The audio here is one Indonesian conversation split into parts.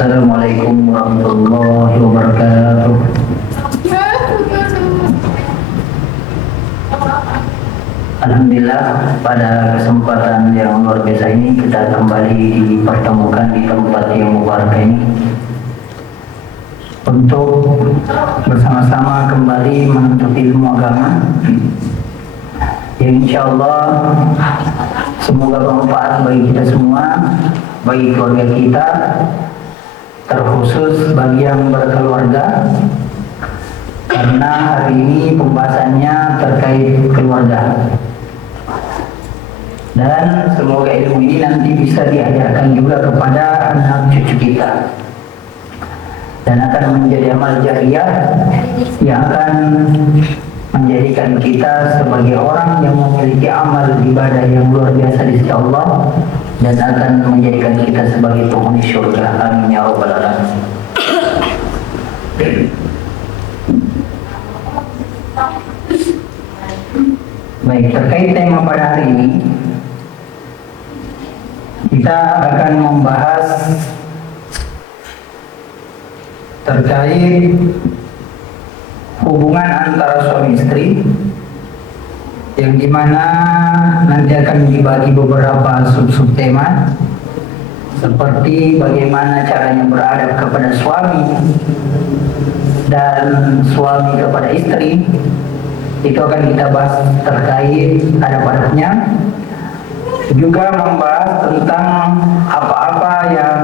Assalamualaikum warahmatullahi wabarakatuh. Alhamdulillah, pada kesempatan yang luar biasa ini kita kembali dipertemukan di tempat yang mubarak ini untuk bersama-sama kembali menuntut ilmu agama yang insya Allah semoga bermanfaat bagi kita semua, bagi keluarga kita, terkhusus bagi yang berkeluarga, karena hari ini pembahasannya terkait keluarga. Dan semoga ilmu ini nanti bisa diajarkan juga kepada anak cucu kita dan akan menjadi amal jariah yang akan menjadikan kita sebagai orang yang memiliki amal ibadah yang luar biasa di sisi Allah dan akan menjadikan kita sebagai penghuni surga. Amin ya rabbal alamin. Baik, terkait tema pada hari ini kita akan membahas terkait hubungan antara suami istri yang dimana nanti akan dibagi beberapa sub-sub tema seperti bagaimana caranya beradab kepada suami dan suami kepada istri. Itu akan kita bahas terkait adab-adabnya, juga membahas tentang apa-apa yang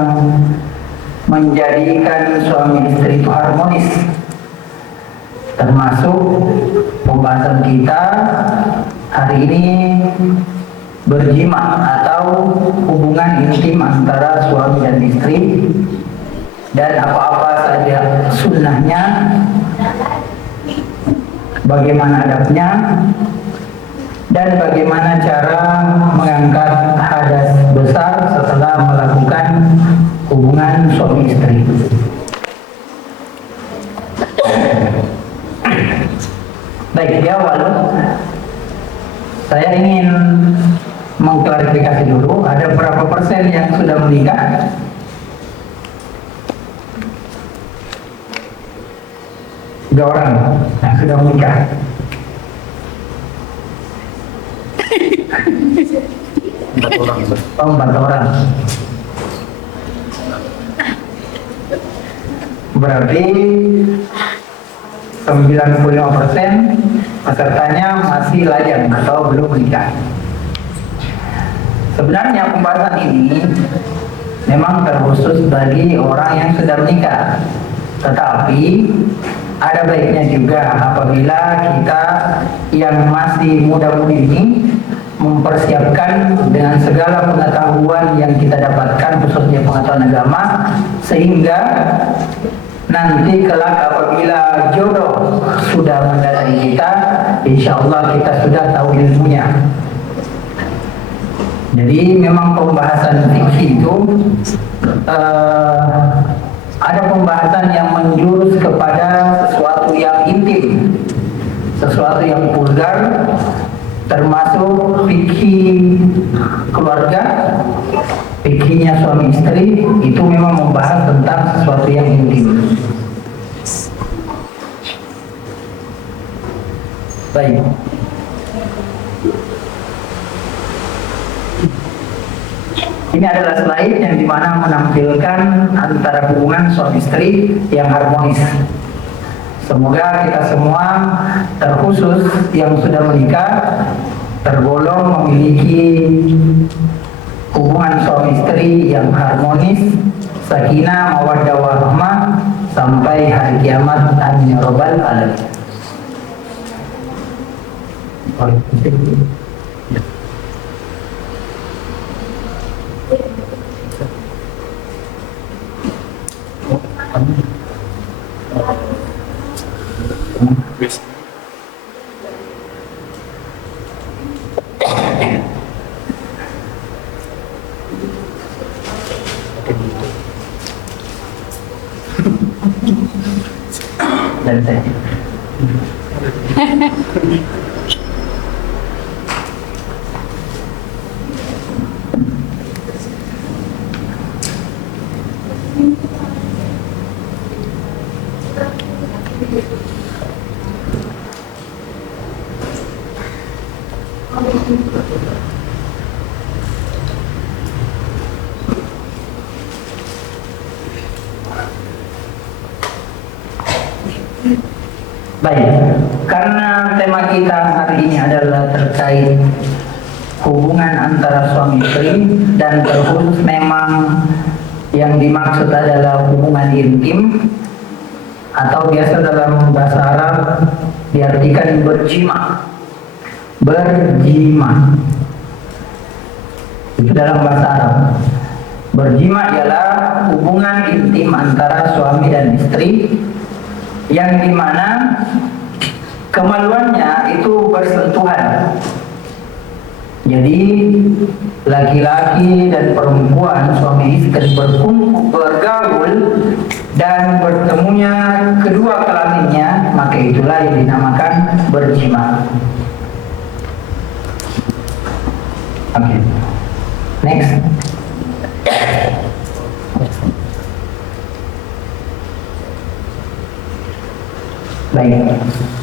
menjadikan suami istri itu harmonis, termasuk pembahasan kita hari ini berjima atau hubungan intim antara suami dan istri dan apa-apa saja sunnahnya, bagaimana adabnya, dan bagaimana cara mengangkat hadas besar setelah melakukan hubungan suami istri. Baik, di awal saya ingin mengklarifikasi dulu, ada berapa persen yang sudah menikah? Tiga orang yang sudah menikah. Empat orang. Berarti 95% pesertanya masih lajang atau belum menikah. Sebenarnya pembahasan ini memang terkhusus bagi orang yang sudah menikah, tetapi ada baiknya juga apabila kita yang masih muda-mudi ini mempersiapkan dengan segala pengetahuan yang kita dapatkan, khususnya pengetahuan agama, sehingga nanti kelak apabila jodoh sudah mendatangi kita, insya Allah kita sudah tahu ilmunya. Jadi memang pembahasan fikih itu ada pembahasan yang menjurus kepada sesuatu yang intim, sesuatu yang vulgar, termasuk fikih keluarga, fikihnya suami istri, itu memang membahas tentang sesuatu yang intim. Baik. Ini adalah slide yang dimana menampilkan antara hubungan suami istri yang harmonis. Semoga kita semua, terkhusus yang sudah menikah, tergolong memiliki hubungan suami istri yang harmonis, sakinah, mawaddah warahmah sampai hari kiamat. Amin ya rabbal alamin. Dan saya Baik, karena tema kita hari ini adalah terkait hubungan antara suami istri dan terkhusus memang yang dimaksud adalah hubungan intim atau biasa dalam bahasa Arab diartikan berjima. Berjima itu dalam bahasa Arab. Berjima ialah hubungan intim antara suami dan istri yang dimana kemaluannya itu bersentuhan. Jadi laki-laki dan perempuan suami istri berkumpul, bergaul dan bertemunya kedua kelaminnya, maka itulah yang dinamakan berjima. Oke. Next. Baik,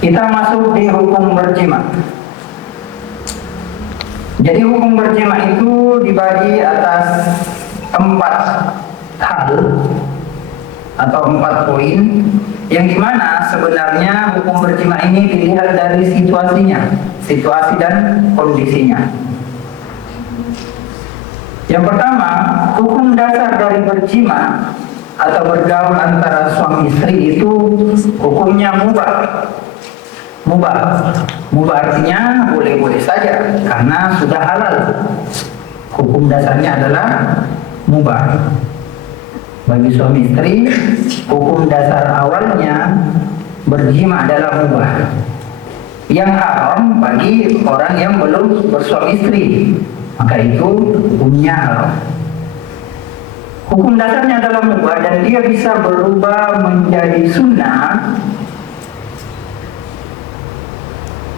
kita masuk di hukum berjima. Jadi hukum berjima itu dibagi atas 4 hal atau 4 poin, yang dimana sebenarnya hukum berjima ini dilihat dari situasi dan kondisinya. Yang pertama, hukum dasar dari berjima atau bergaul antara suami istri itu hukumnya mubah. Mubah artinya boleh-boleh saja karena sudah halal. Hukum dasarnya adalah mubah. Bagi suami istri, hukum dasar awalnya berjima adalah mubah. Yang haram bagi orang yang belum bersuami istri, maka itu hukumnya haram. Hukum dasarnya adalah mubah dan dia bisa berubah menjadi sunnah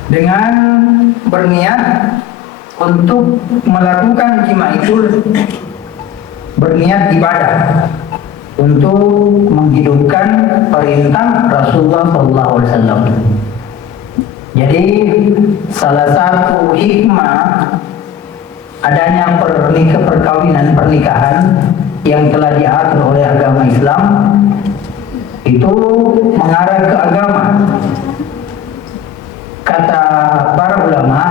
dengan berniat untuk melakukan jima itu, berniat ibadah untuk menghidupkan perintah Rasulullah SAW. Jadi salah satu hikmah adanya pernikahan yang telah diatur oleh agama Islam itu mengarah ke agama. Kata para ulama,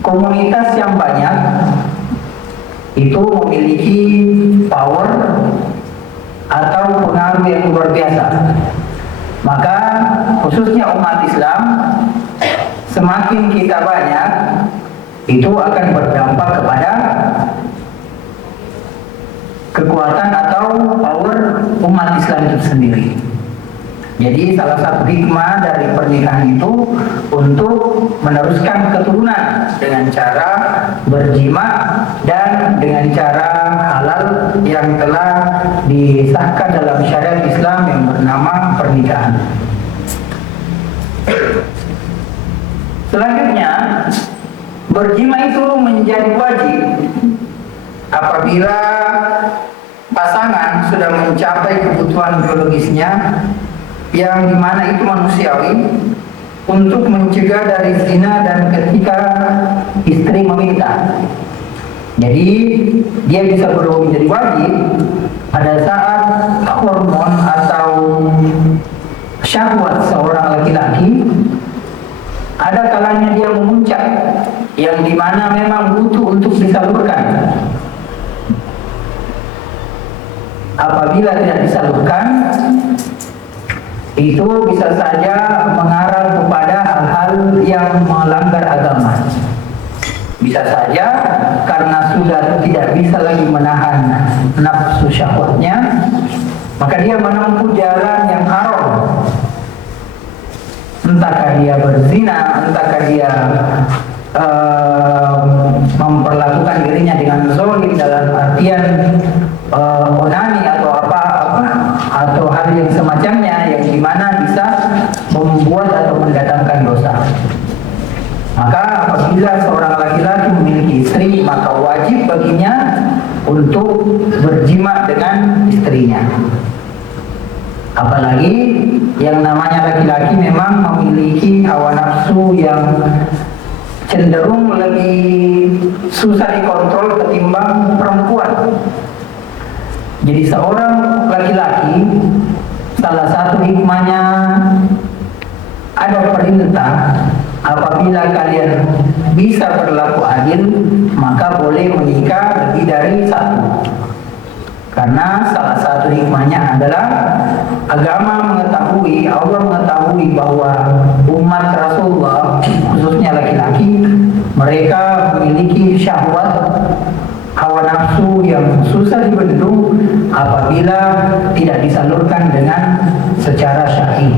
komunitas yang banyak itu memiliki power atau pengaruh yang luar biasa. Maka khususnya umat Islam, semakin kita banyak, itu akan berdampak kepada kekuatan atau power umat Islam itu sendiri. Jadi salah satu hikmah dari pernikahan itu untuk meneruskan keturunan dengan cara berjima dan dengan cara halal yang telah disahkan dalam syariat Islam yang bernama pernikahan. Selanjutnya, berjima itu menjadi wajib apabila pasangan sudah mencapai kebutuhan biologisnya yang dimana itu manusiawi untuk mencegah dari zina dan ketika istri meminta. Jadi dia bisa berubah menjadi wajib pada saat hormon atau syahwat seorang laki-laki ada kalanya dia memuncak yang dimana memang butuh untuk disalurkan. Apabila tidak disalurkan, itu bisa saja mengarah kepada hal-hal yang melanggar agama. Bisa saja karena sudah tidak bisa lagi menahan nafsu syahwatnya, maka dia menempuh jalan yang haram. Entahkah dia berzina, entahkah dia memperlakukan dirinya dengan zalim dalam artian onani atau apa-apa atau hal yang semacamnya yang dimana bisa membuat atau mendatangkan dosa. Maka apabila seorang laki-laki memiliki istri, maka wajib baginya untuk berjima dengan istrinya. Apalagi yang namanya laki-laki memang memiliki hawa nafsu yang cenderung lebih susah dikontrol ketimbang perempuan. Jadi seorang laki-laki, salah satu hikmahnya ada perintah, apabila kalian bisa berlaku adil, maka boleh menikah lebih dari satu. Karena salah satu hikmahnya adalah agama mengetahui, Allah mengetahui bahwa umat Rasulullah, khususnya laki-laki, mereka memiliki syahwat, hawa nafsu yang susah dibendung apabila tidak disalurkan dengan secara syar'i.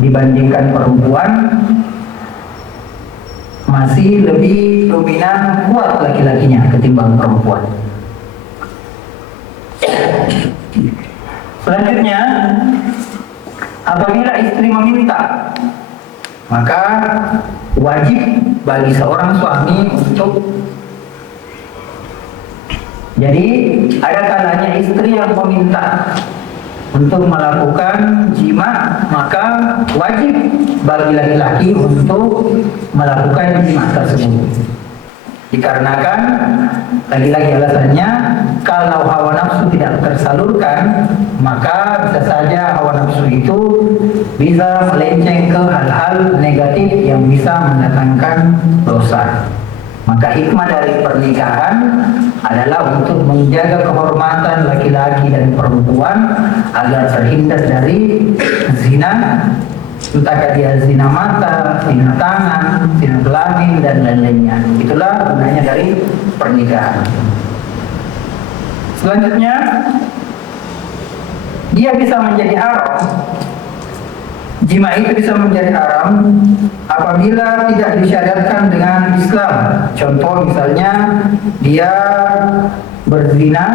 Dibandingkan perempuan, masih lebih dominan kuat laki-lakinya ketimbang perempuan. Selanjutnya, apabila istri meminta, maka wajib bagi seorang suami untuk, jadi ada kalanya istri yang meminta untuk melakukan jima, maka wajib bagi laki-laki untuk melakukan jima tersebut. Dikarenakan lagi-lagi alasannya, kalau hawa nafsu tidak tersalurkan, maka bisa saja hawa nafsu itu bisa melenceng ke hal-hal negatif yang bisa mendatangkan dosa. Maka hikmah dari pernikahan adalah untuk menjaga kehormatan laki-laki dan perempuan agar terhindar dari zina, entahkah dia zina mata, zina tangan, zina kelamin, dan lain-lainnya. Itulah gunanya dari pernikahan. Selanjutnya, dia bisa menjadi haram. Jima itu bisa menjadi haram apabila tidak disyariatkan dengan Islam. Contoh misalnya dia berzina,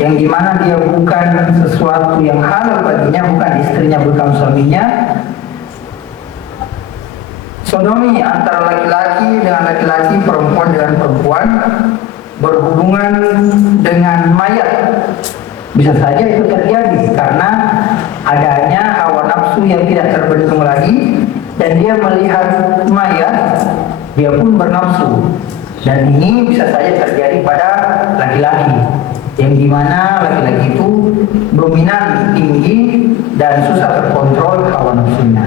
yang dimana dia bukan sesuatu yang halal baginya, bukan istrinya, bukan suaminya. Sodomi antara laki-laki dengan laki-laki, perempuan dengan perempuan, berhubungan dengan mayat, bisa saja itu terjadi karena adanya hawa nafsu yang tidak terbendung lagi, dan dia melihat mayat, dia pun bernafsu. Dan ini bisa saja terjadi pada laki-laki, yang dimana laki-laki itu dominan tinggi dan susah terkontrol hawa nafsunya.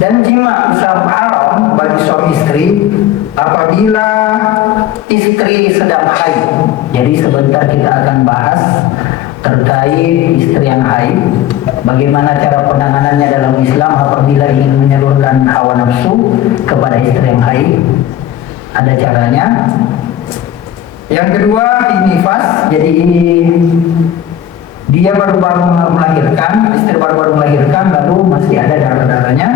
Dan jima bisa haram bagi suami istri apabila istri sedang haid. Jadi sebentar kita akan bahas terkait istri yang haid, bagaimana cara penanganannya dalam Islam apabila ingin menyalurkan hawa nafsu kepada istri yang haid. Ada caranya. Yang kedua, nifas. Jadi dia baru-baru melahirkan, istri baru-baru melahirkan, lalu masih ada darah-darahnya.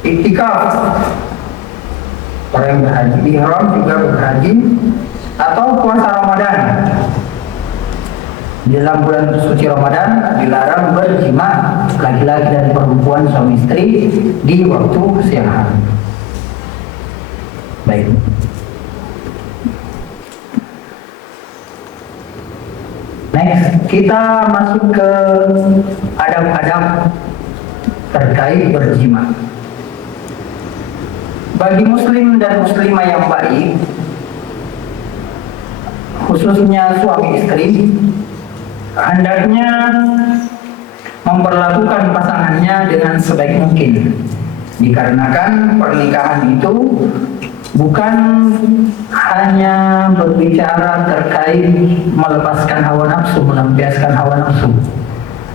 Iktikaf, orang yang berhaji, ihram juga berhaji, atau puasa Ramadan. Di dalam bulan suci Ramadan dilarang berjima laki-laki dan perempuan suami istri di waktu siang hari. Baik. Next, kita masuk ke adab-adab terkait berjima. Bagi muslim dan muslimah yang baik, khususnya suami istri, hendaknya memperlakukan pasangannya dengan sebaik mungkin. Dikarenakan pernikahan itu bukan hanya berbicara terkait melepaskan hawa nafsu, melampiaskan hawa nafsu.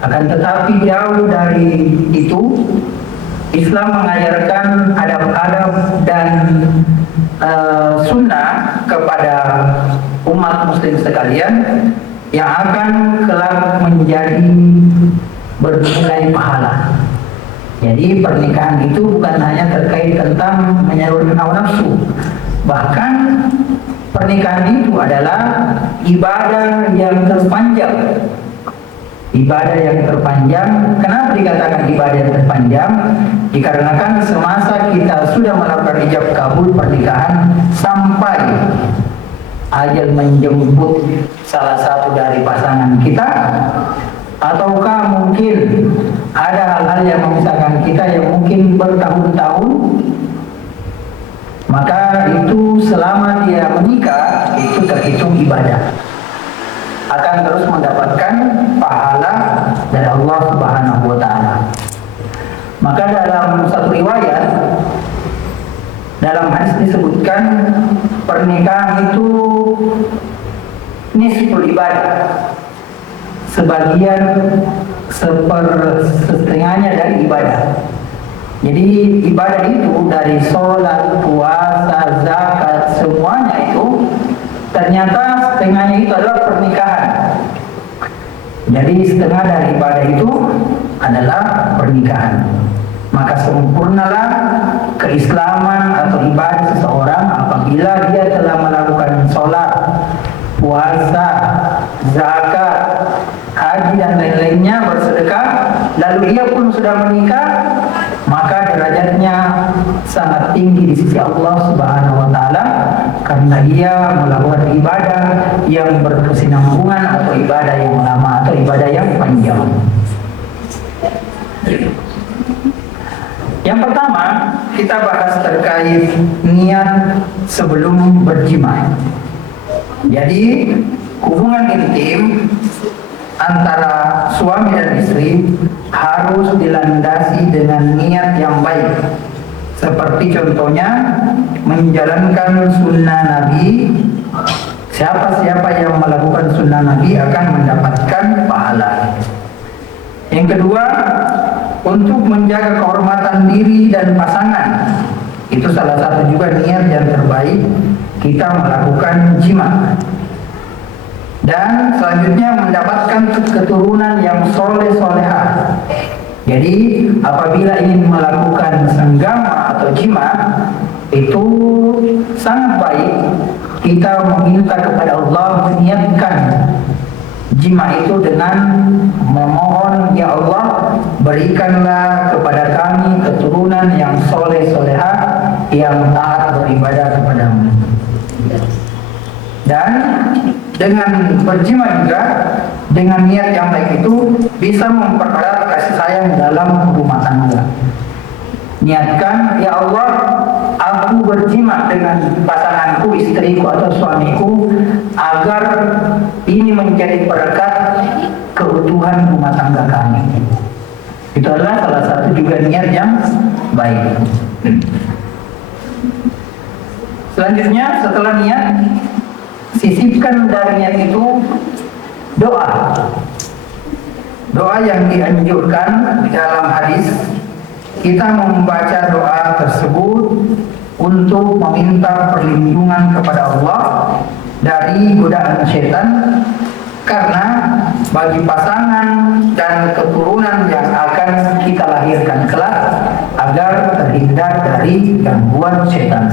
Akan tetapi jauh dari itu, Islam mengajarkan adab-adab dan sunnah kepada umat muslim sekalian yang akan kelak menjadi bernilai pahala. Jadi pernikahan itu bukan hanya terkait tentang menyalurkan hawa nafsu, bahkan pernikahan itu adalah ibadah yang terpanjang. Ibadah yang terpanjang. Kenapa dikatakan ibadah yang terpanjang? Dikarenakan semasa kita sudah melakukan ijab kabul pernikahan sampai ajal menjemput salah satu dari pasangan kita, ataukah mungkin ada hal-hal yang memisahkan kita yang mungkin bertahun-tahun, maka itu selama dia menikah itu terhitung ibadah, akan terus mendapatkan pahala dari Allah Subhanahu wa Ta'ala. Maka dalam satu riwayat, dalam hadis disebutkan pernikahan itu nisful ibadah, sebagian setengahnya dari ibadah. Jadi ibadah itu dari sholat, puasa, zakat, semuanya itu ternyata setengahnya itu adalah pernikahan. Jadi setengah dari ibadah itu adalah pernikahan. Maka sempurnalah keislaman atau ibadah seseorang apabila dia telah melakukan sholat, puasa, zakat, haji dan lain-lainnya, bersedekah, lalu ia pun sudah menikah, maka derajatnya sangat tinggi di sisi Allah Subhanahu wa Ta'ala, karena ia melakukan ibadah yang berkesinambungan atau ibadah yang lama atau ibadah yang panjang. Yang pertama, kita bahas terkait niat sebelum berjima. Jadi, hubungan intim antara suami dan istri harus dilandasi dengan niat yang baik. Seperti contohnya menjalankan sunnah Nabi. Siapa-siapa yang melakukan sunnah Nabi akan mendapatkan pahala. Yang kedua, untuk menjaga kehormatan diri dan pasangan. Itu salah satu juga niat yang terbaik kita melakukan jima. Dan selanjutnya mendapatkan keturunan yang soleh-solehah. Jadi apabila ingin melakukan senggama atau jima, itu sangat baik kita meminta kepada Allah, meniatkan jima itu dengan memohon, ya Allah, berikanlah kepada kami keturunan yang soleh-solehah, yang taat beribadah kepadamu. Dan dengan berjima juga, dengan niat yang baik itu bisa mempererat kasih sayang dalam rumah tangga. Niatkan, ya Allah, aku berjima dengan pasanganku, istriku atau suamiku, agar ini menjadi berkat keutuhan rumah tangga kami. Itu adalah salah satu juga niat yang baik. Selanjutnya, setelah niat, sisipkan dari niat itu doa. Doa yang dianjurkan di dalam hadis, kita membaca doa tersebut untuk meminta perlindungan kepada Allah dari godaan syaitan, karena bagi pasangan dan keturunan yang akan kita lahirkan kelak agar terhindar dari gangguan syaitan.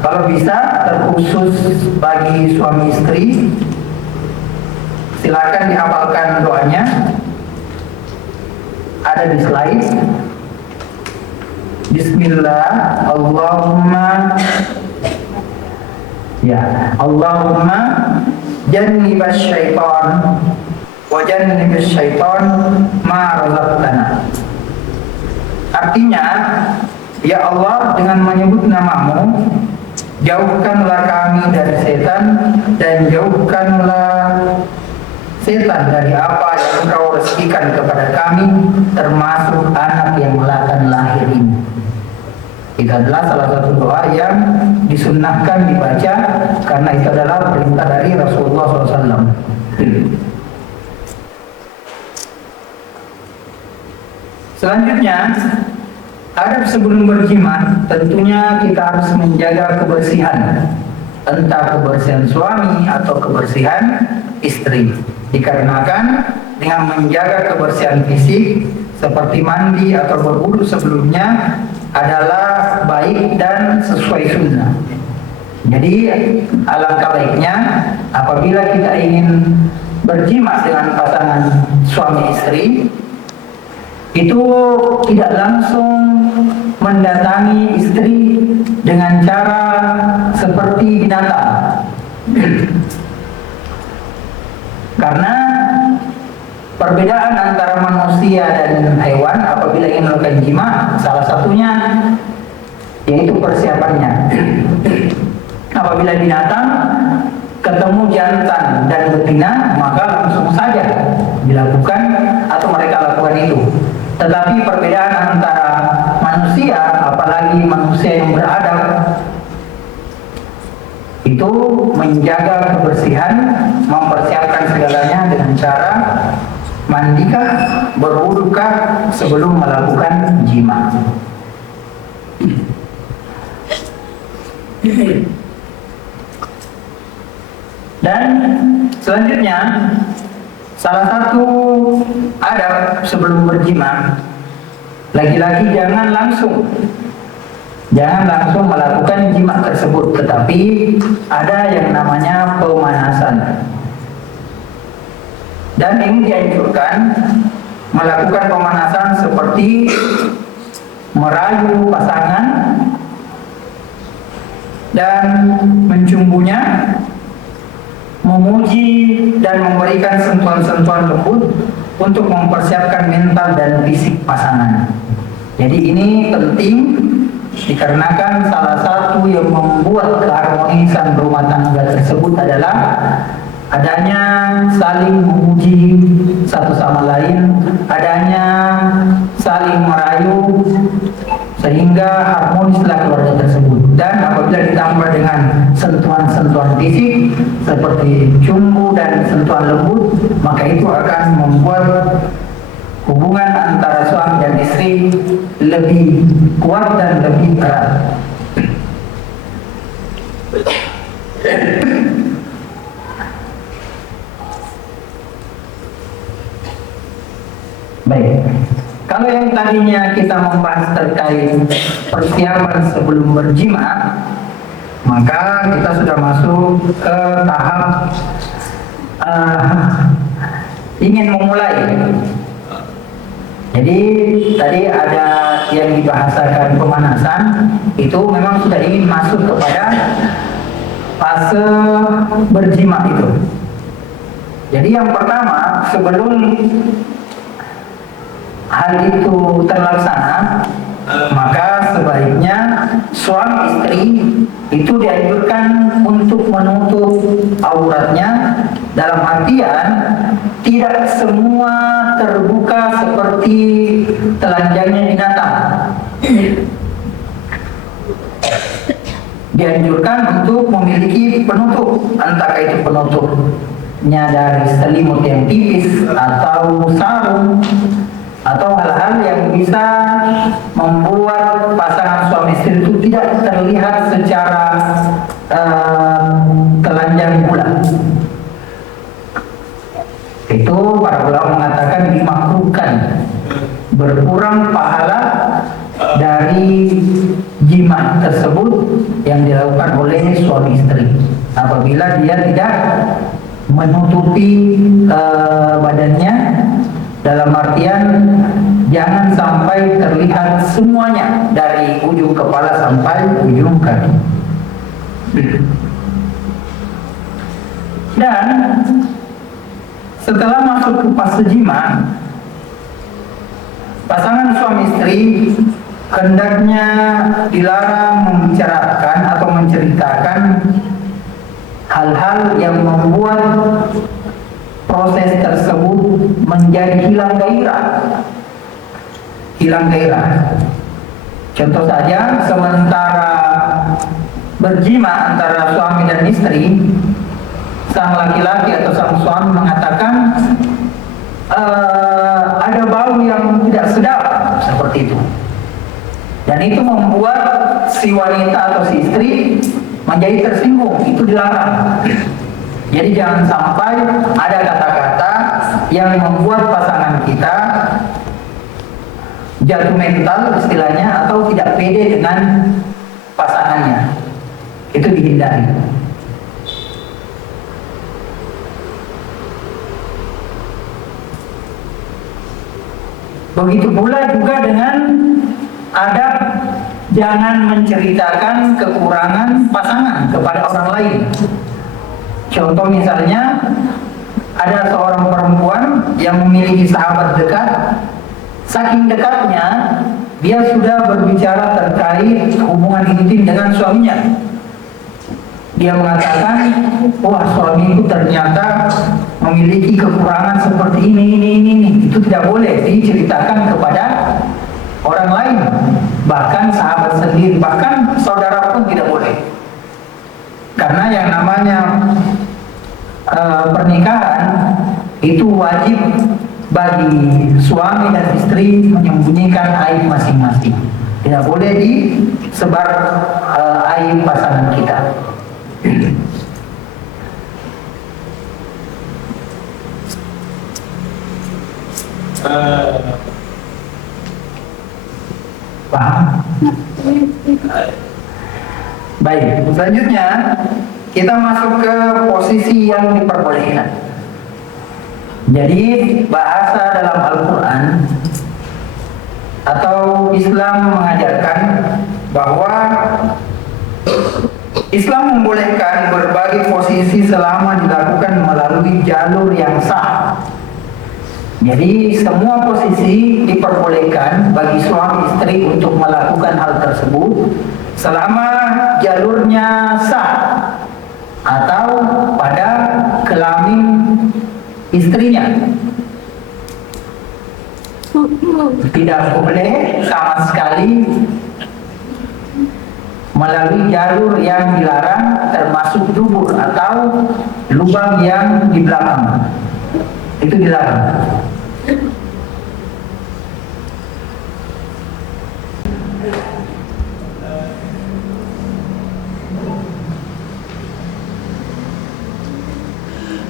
Kalau bisa, terkhusus bagi suami istri, silakan dihafalkan doanya. Ada di slide. Bismillah, Allahumma, ya, Allahumma jannibas syaitan wa jannibas syaitan ma razaqtana. Artinya, ya Allah, dengan menyebut namamu, jauhkanlah kami dari setan, dan jauhkanlah setan dari apa yang Engkau rezekikan kepada kami, termasuk anak yang akan lahir ini. Itu adalah salah satu doa yang disunnahkan dibaca, karena itu adalah perintah dari Rasulullah SAW. Selanjutnya, adab sebelum berjima, tentunya kita harus menjaga kebersihan, entah kebersihan suami atau kebersihan istri. Dikarenakan dengan menjaga kebersihan fisik seperti mandi atau berwudu sebelumnya adalah baik dan sesuai sunnah. Jadi alangkah baiknya apabila kita ingin berjima dengan pasangan suami istri, itu tidak langsung mendatangi istri dengan cara seperti binatang. Karena perbedaan antara manusia dan hewan apabila ingin melakukan jima, salah satunya yaitu persiapannya. Apabila binatang ketemu jantan dan betina, maka langsung saja dilakukan atau mereka lakukan itu. Tetapi perbedaan antara manusia, apalagi manusia yang beradab, itu menjaga kebersihan, mempersiapkan segalanya dengan cara mandikah, berwudukah sebelum melakukan jima. Dan selanjutnya, salah satu adab sebelum berjima, lagi-lagi jangan langsung melakukan jima tersebut, tetapi ada yang namanya pemanasan. Dan ini dianjurkan melakukan pemanasan seperti merayu pasangan dan mencumbunya, memuji dan memberikan sentuhan-sentuhan lembut untuk mempersiapkan mental dan fisik pasangan. Jadi ini penting dikarenakan salah satu yang membuat keharmonisan rumah tangga tersebut adalah adanya saling memuji satu sama lain, adanya saling merayu, sehingga harmonislah keluarga tersebut. Dan apabila ditambah dengan sentuhan-sentuhan fisik seperti cumbu dan sentuhan lembut, maka itu akan membuat hubungan antara suami dan istri lebih kuat dan lebih erat. Baik, kalau yang tadinya kita membahas terkait persiapan sebelum berjima, maka kita sudah masuk ke tahap ingin memulai. Jadi tadi ada yang dibahasakan pemanasan, itu memang sudah ingin masuk kepada fase berjima itu. Jadi yang pertama, sebelum hal itu terlaksana, maka sebaiknya suami istri itu dianjurkan untuk menutup auratnya, dalam artian tidak semua terbuka seperti telanjangnya binatang. Dianjurkan untuk memiliki penutup, entah itu penutupnya dari selimut yang tipis atau sarung atau hal-hal yang bisa membuat pasangan suami istri itu tidak terlihat secara telanjang bulat. Itu para ulama mengatakan dimakruhkan, berkurang pahala dari jima tersebut yang dilakukan oleh suami istri apabila dia tidak menutupi badannya, dalam artian jangan sampai terlihat semuanya dari ujung kepala sampai ujung kaki. Dan setelah masuk ke fase jima, pasangan suami istri hendaknya dilarang membicarakan atau menceritakan hal-hal yang membuat proses tersebut menjadi hilang gairah. Contoh saja, sementara berjima antara suami dan istri, sang laki-laki atau sang suami mengatakan ada bau yang tidak sedap, seperti itu. Dan itu membuat si wanita atau si istri menjadi tersinggung, itu dilarang. Jadi jangan sampai ada kata-kata yang membuat pasangan kita jatuh mental istilahnya, atau tidak pede dengan pasangannya. Itu dihindari. Begitu pula juga dengan adab jangan menceritakan kekurangan pasangan kepada orang lain. Contoh misalnya, ada seorang perempuan yang memiliki sahabat dekat. Saking dekatnya, dia sudah berbicara terkait hubungan intim dengan suaminya. Dia mengatakan, wah, suamiku ternyata memiliki kekurangan seperti ini. Itu tidak boleh diceritakan kepada orang lain, bahkan sahabat sendiri, bahkan saudara pun tidak boleh. Karena yang namanya pernikahan itu wajib bagi suami dan istri menyembunyikan aib masing-masing. Tidak boleh disebar aib pasangan kita. Paham? Baik, selanjutnya kita masuk ke posisi yang diperbolehkan. Jadi bahasa dalam Al-Quran atau Islam mengajarkan bahwa Islam membolehkan berbagai posisi selama dilakukan melalui jalur yang sah. Jadi semua posisi diperbolehkan bagi suami istri untuk melakukan hal tersebut selama jalurnya sah atau pada kelamin istrinya. Tidak boleh sama sekali melalui jalur yang dilarang, termasuk dubur atau lubang yang di belakang. Itu dilarang.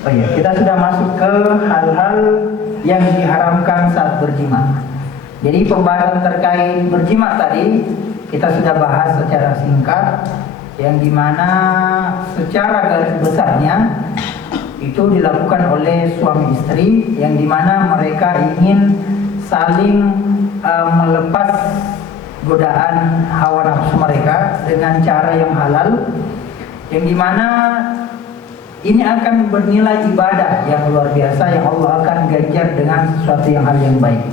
Oh iya, kita sudah masuk ke hal-hal yang diharamkan saat berjima. Jadi pembahasan terkait berjima tadi kita sudah bahas secara singkat, yang dimana secara garis besarnya itu dilakukan oleh suami istri, yang dimana mereka ingin saling melepas godaan hawa nafsu mereka dengan cara yang halal, yang dimana ini akan bernilai ibadah yang luar biasa yang Allah akan ganjar dengan sesuatu yang hal yang baik.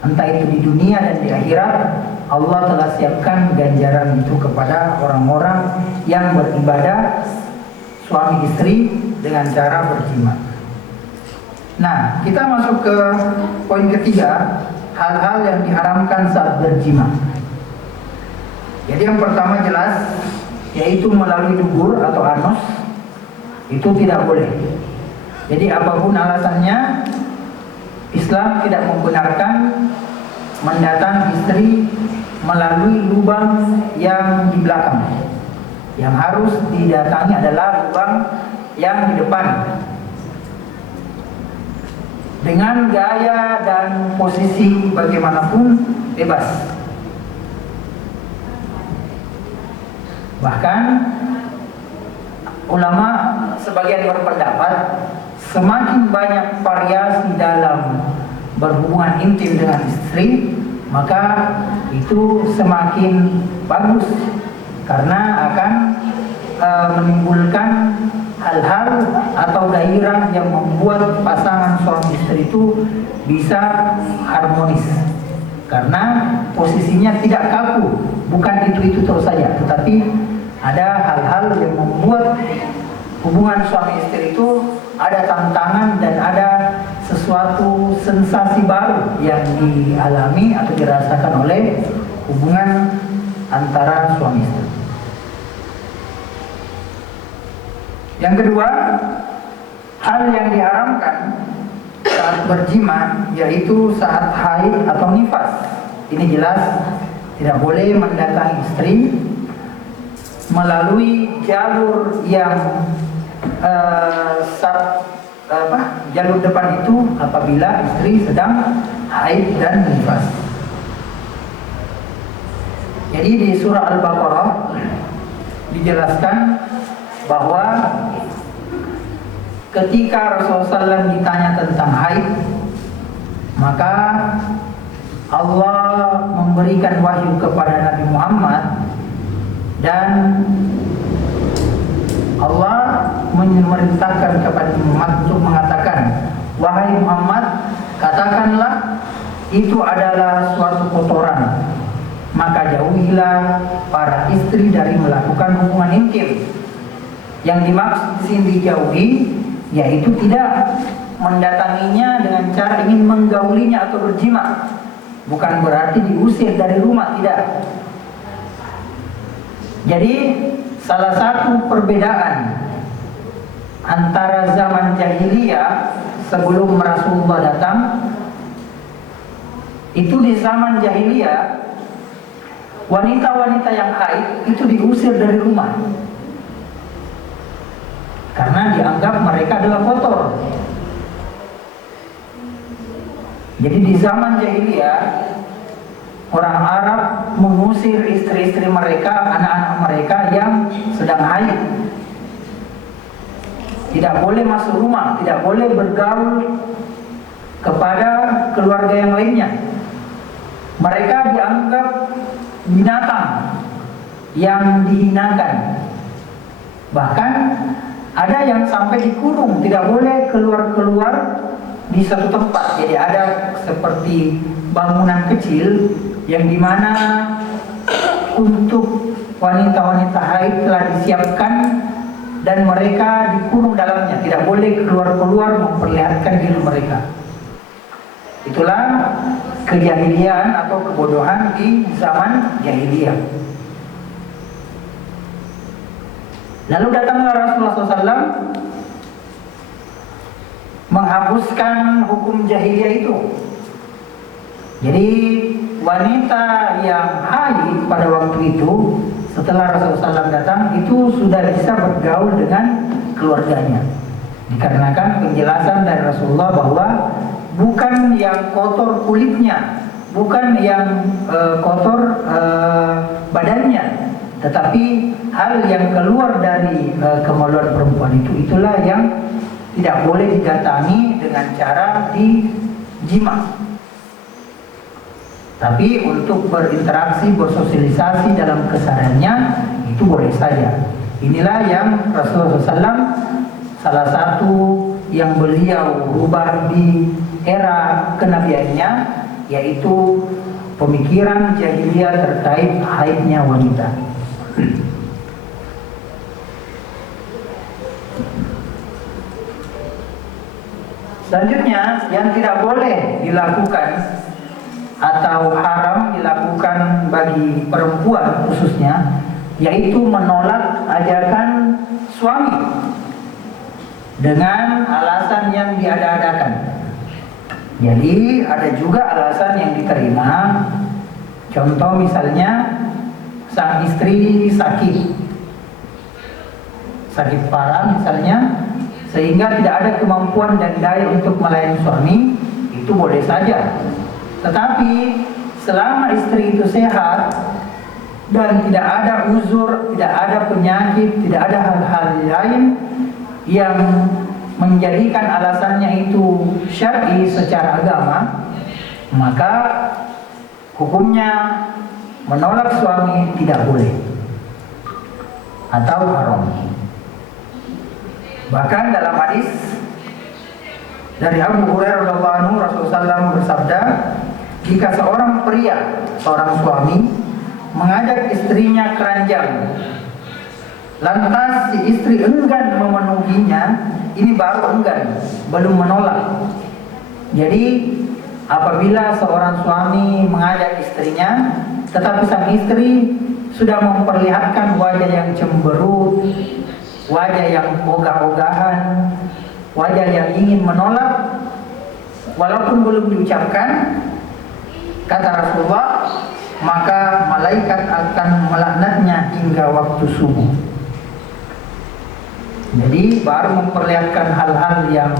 Entah itu di dunia dan di akhirat, Allah telah siapkan ganjaran itu kepada orang-orang yang beribadah suami istri dengan cara berjima. Nah, kita masuk ke poin ketiga, hal-hal yang diharamkan saat berjima. Jadi yang pertama jelas, yaitu melalui dubur atau anus. Itu tidak boleh. Jadi apapun alasannya, Islam tidak membenarkan mendatangi istri melalui lubang yang di belakang. Yang harus didatangi adalah lubang yang di depan. Dengan gaya dan posisi bagaimanapun bebas. Bahkan ulama sebagian berpendapat semakin banyak variasi dalam berhubungan intim dengan istri, maka itu semakin bagus karena akan menimbulkan hal-hal atau gairah yang membuat pasangan suami istri itu bisa harmonis. Karena posisinya tidak kaku, bukan itu terus saja, tetapi ada hal-hal yang membuat hubungan suami istri itu ada tantangan dan ada sesuatu sensasi baru yang dialami atau dirasakan oleh hubungan antara suami istri. Yang kedua, hal yang diharamkan saat berjima yaitu saat haid atau nifas. Ini jelas tidak boleh mendatangi istri melalui jalur yang jalur depan itu apabila istri sedang haid dan nifas. Jadi di surah Al-Baqarah dijelaskan bahwa ketika Rasulullah SAW ditanya tentang haid, maka Allah memberikan wahyu kepada Nabi Muhammad dan Allah memerintahkan kepada Muhammad untuk mengatakan, wahai Muhammad, katakanlah itu adalah suatu kotoran, maka jauhilah para istri dari melakukan hubungan intim. Yang dimaksud di sini dijauhi, yaitu tidak mendatanginya dengan cara ingin menggaulinya atau berjima. Bukan berarti diusir dari rumah, tidak. Jadi salah satu perbedaan antara zaman jahiliyah sebelum Rasulullah datang, itu di zaman jahiliyah wanita-wanita yang haid itu diusir dari rumah karena dianggap mereka adalah kotor. Jadi di zaman jahiliyah orang Arab mengusir istri-istri mereka, anak-anak mereka yang sedang haid. Tidak boleh masuk rumah, tidak boleh bergaul kepada keluarga yang lainnya. Mereka dianggap binatang yang dihinakan. Bahkan ada yang sampai dikurung, tidak boleh keluar-keluar di satu tempat. Jadi ada seperti bangunan kecil yang dimana untuk wanita-wanita haid telah disiapkan dan mereka dikurung dalamnya, tidak boleh keluar-keluar memperlihatkan diri mereka. Itulah kejahilian atau kebodohan di zaman jahiliyah. Lalu datanglah Rasulullah SAW menghapuskan hukum jahiliyah itu. Jadi wanita yang haid pada waktu itu setelah Rasulullah SAW datang itu sudah bisa bergaul dengan keluarganya. Dikarenakan penjelasan dari Rasulullah bahwa bukan yang kotor kulitnya, bukan yang kotor badannya, tetapi hal yang keluar dari kemaluan perempuan itulah yang tidak boleh didatangi dengan cara dijima. Tapi untuk berinteraksi, bersosialisasi dalam kesehariannya itu boleh saja. Inilah yang Rasulullah SAW salah satu yang beliau rubah di era kenabiannya, yaitu pemikiran jahiliyah terkait haidnya wanita. Selanjutnya yang tidak boleh dilakukan atau haram dilakukan bagi perempuan khususnya, yaitu menolak ajakan suami dengan alasan yang diada-adakan. Jadi ada juga alasan yang diterima. Contoh misalnya sang istri sakit parah misalnya, sehingga tidak ada kemampuan dan daya untuk melayani suami, itu boleh saja. Tetapi selama istri itu sehat dan tidak ada uzur, tidak ada penyakit, tidak ada hal-hal lain yang menjadikan alasannya itu syar'i secara agama, maka hukumnya menolak suami tidak boleh atau haram. Bahkan dalam hadis dari Abu Hurairah radhiyallahu anhu, Rasulullah SAW bersabda, jika seorang pria, seorang suami mengajak istrinya keranjang, lantas si istri enggan memenuhinya, ini baru enggan, belum menolak. Jadi apabila seorang suami mengajak istrinya, tetapi sang istri sudah memperlihatkan wajah yang cemberut, wajah yang ogah-ogahan, wajah yang ingin menolak, walaupun belum diucapkan, kata Rasulullah, maka malaikat akan melaknatnya hingga waktu subuh. Jadi baru memperlihatkan hal-hal yang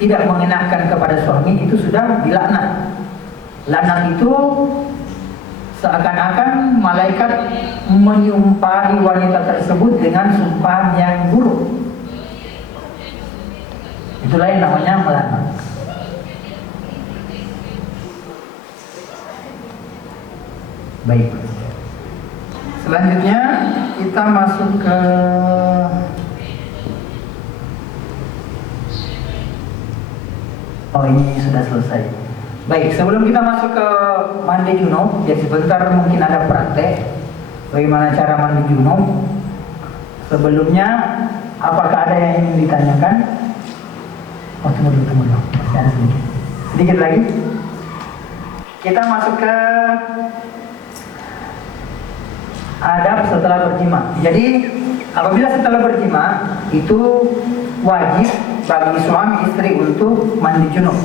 tidak mengenakan kepada suami itu sudah dilaknat. Laknat itu seakan-akan malaikat menyumpahi wanita tersebut dengan sumpahan yang buruk. Itulah yang namanya melaknat. Baik. Selanjutnya kita masuk ke ini sudah selesai. Baik, sebelum kita masuk ke mandi junub, ya sebentar mungkin ada praktek bagaimana cara mandi junub. Sebelumnya, apakah ada yang ingin ditanyakan? Oh, tunggu dulu. Masih ada sedikit lagi. Kita masuk ke adab setelah berjima. Jadi, apabila setelah berjima, itu wajib bagi suami istri untuk mandi junub.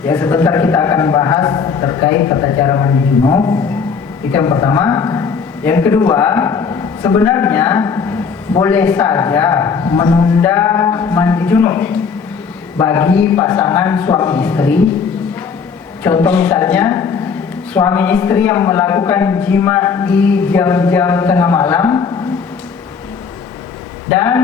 Ya, sebentar kita akan bahas terkait tata cara mandi junub. Itu yang pertama. Yang kedua, sebenarnya boleh saja menunda mandi junub bagi pasangan suami istri. Contoh misalnya, suami istri yang melakukan jima di jam-jam tengah malam dan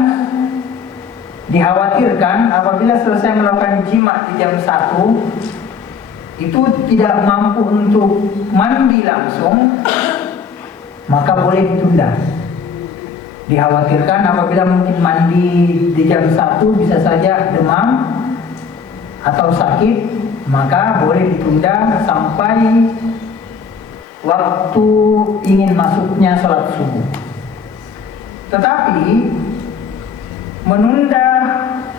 dikhawatirkan apabila selesai melakukan jima di jam 1 itu tidak mampu untuk mandi langsung, maka boleh ditunda. Dikhawatirkan apabila mungkin mandi di jam 1 bisa saja demam atau sakit, maka boleh ditunda sampai waktu ingin masuknya sholat subuh. Tetapi menunda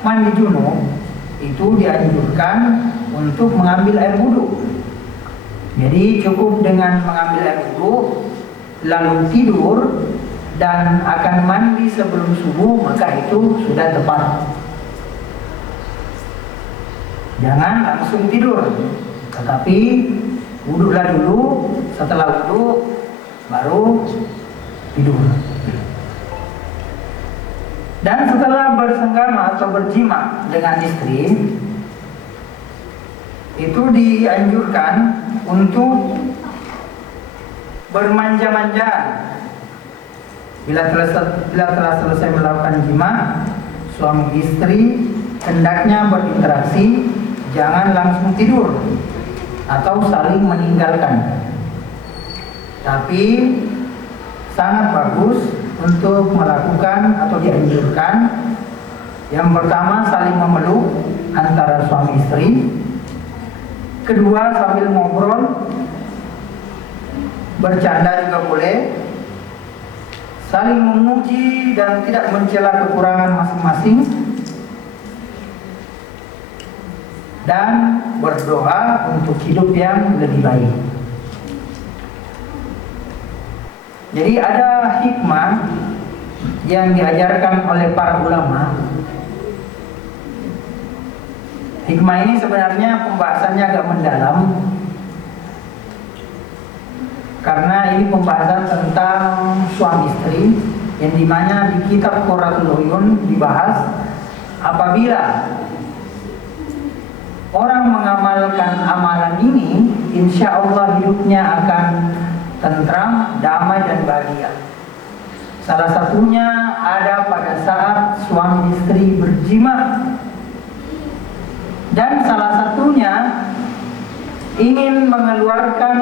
mandi junub itu dianjurkan untuk mengambil air wudhu. Jadi cukup dengan mengambil air wudhu lalu tidur dan akan mandi sebelum subuh, maka itu sudah tepat. Jangan langsung tidur, tetapi wudhulah dulu, setelah wudhu baru tidur. Dan setelah bersenggama atau berjima dengan istri, itu dianjurkan untuk bermanja-manja. Bila telah selesai melakukan jima, suami istri hendaknya berinteraksi, jangan langsung tidur atau saling meninggalkan. Tapi sangat bagus untuk melakukan atau dianjurkan. Yang pertama, saling memeluk antara suami istri. Kedua, sambil ngobrol, bercanda juga boleh. Saling memuji dan tidak mencela kekurangan masing-masing. Dan berdoa untuk hidup yang lebih baik. Jadi ada hikmah yang diajarkan oleh para ulama. Hikmah ini sebenarnya pembahasannya agak mendalam, karena ini pembahasan tentang suami istri, yang dimana di kitab Qurratul Uyun dibahas apabila orang mengamalkan amalan ini, insya Allah hidupnya akan tentram, damai dan bahagia. Salah satunya ada pada saat suami istri berjima, dan salah satunya ingin mengeluarkan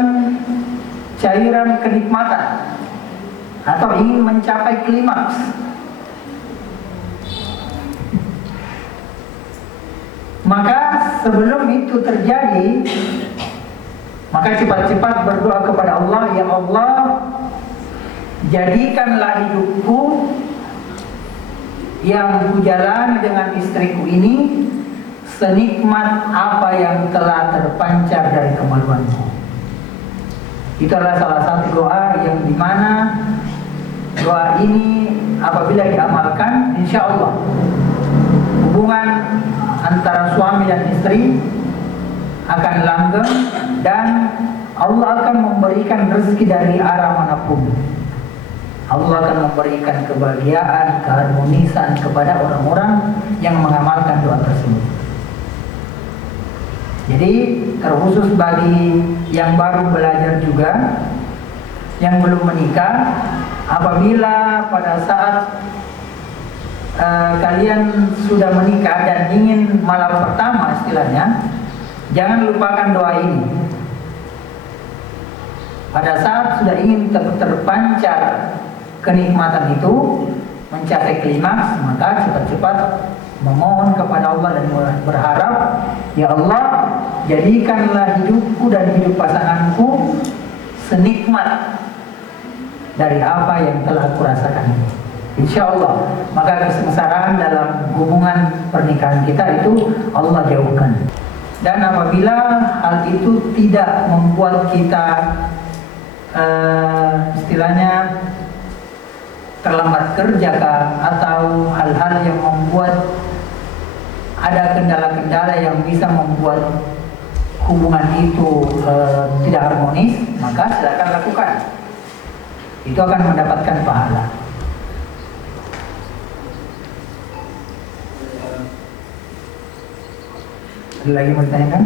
cairan kenikmatan atau ingin mencapai klimaks. Maka sebelum itu terjadi, maka cepat-cepat berdoa kepada Allah, ya Allah, jadikanlah hidupku yang kujalani dengan istriku ini senikmat apa yang telah terpancar dari kemaluanku. Itu adalah salah satu doa yang dimana doa ini apabila diamalkan, insya Allah hubungan antara suami dan istri akan langgeng dan Allah akan memberikan rezeki dari arah manapun. Allah akan memberikan kebahagiaan, keharmonisan kepada orang-orang yang mengamalkan doa tersebut. Jadi terkhusus bagi yang baru belajar juga, yang belum menikah, apabila pada saat kalian sudah menikah dan ingin malam pertama istilahnya, jangan lupakan doa ini. pada saat sudah ingin terpancar kenikmatan itu, mencapai klimaks, maka cepat-cepat memohon kepada Allah dan berharap, ya Allah, jadikanlah hidupku dan hidup pasanganku senikmat dari apa yang telah aku rasakan. Insya Allah, maka kesengsaraan dalam hubungan pernikahan kita itu Allah jauhkan. Dan apabila hal itu tidak membuat kita istilahnya terlambat kerja atau hal-hal yang membuat ada kendala-kendala yang bisa membuat hubungan itu tidak harmonis, maka silakan lakukan. Itu akan mendapatkan pahala. Ada lagi mau ditanyakan?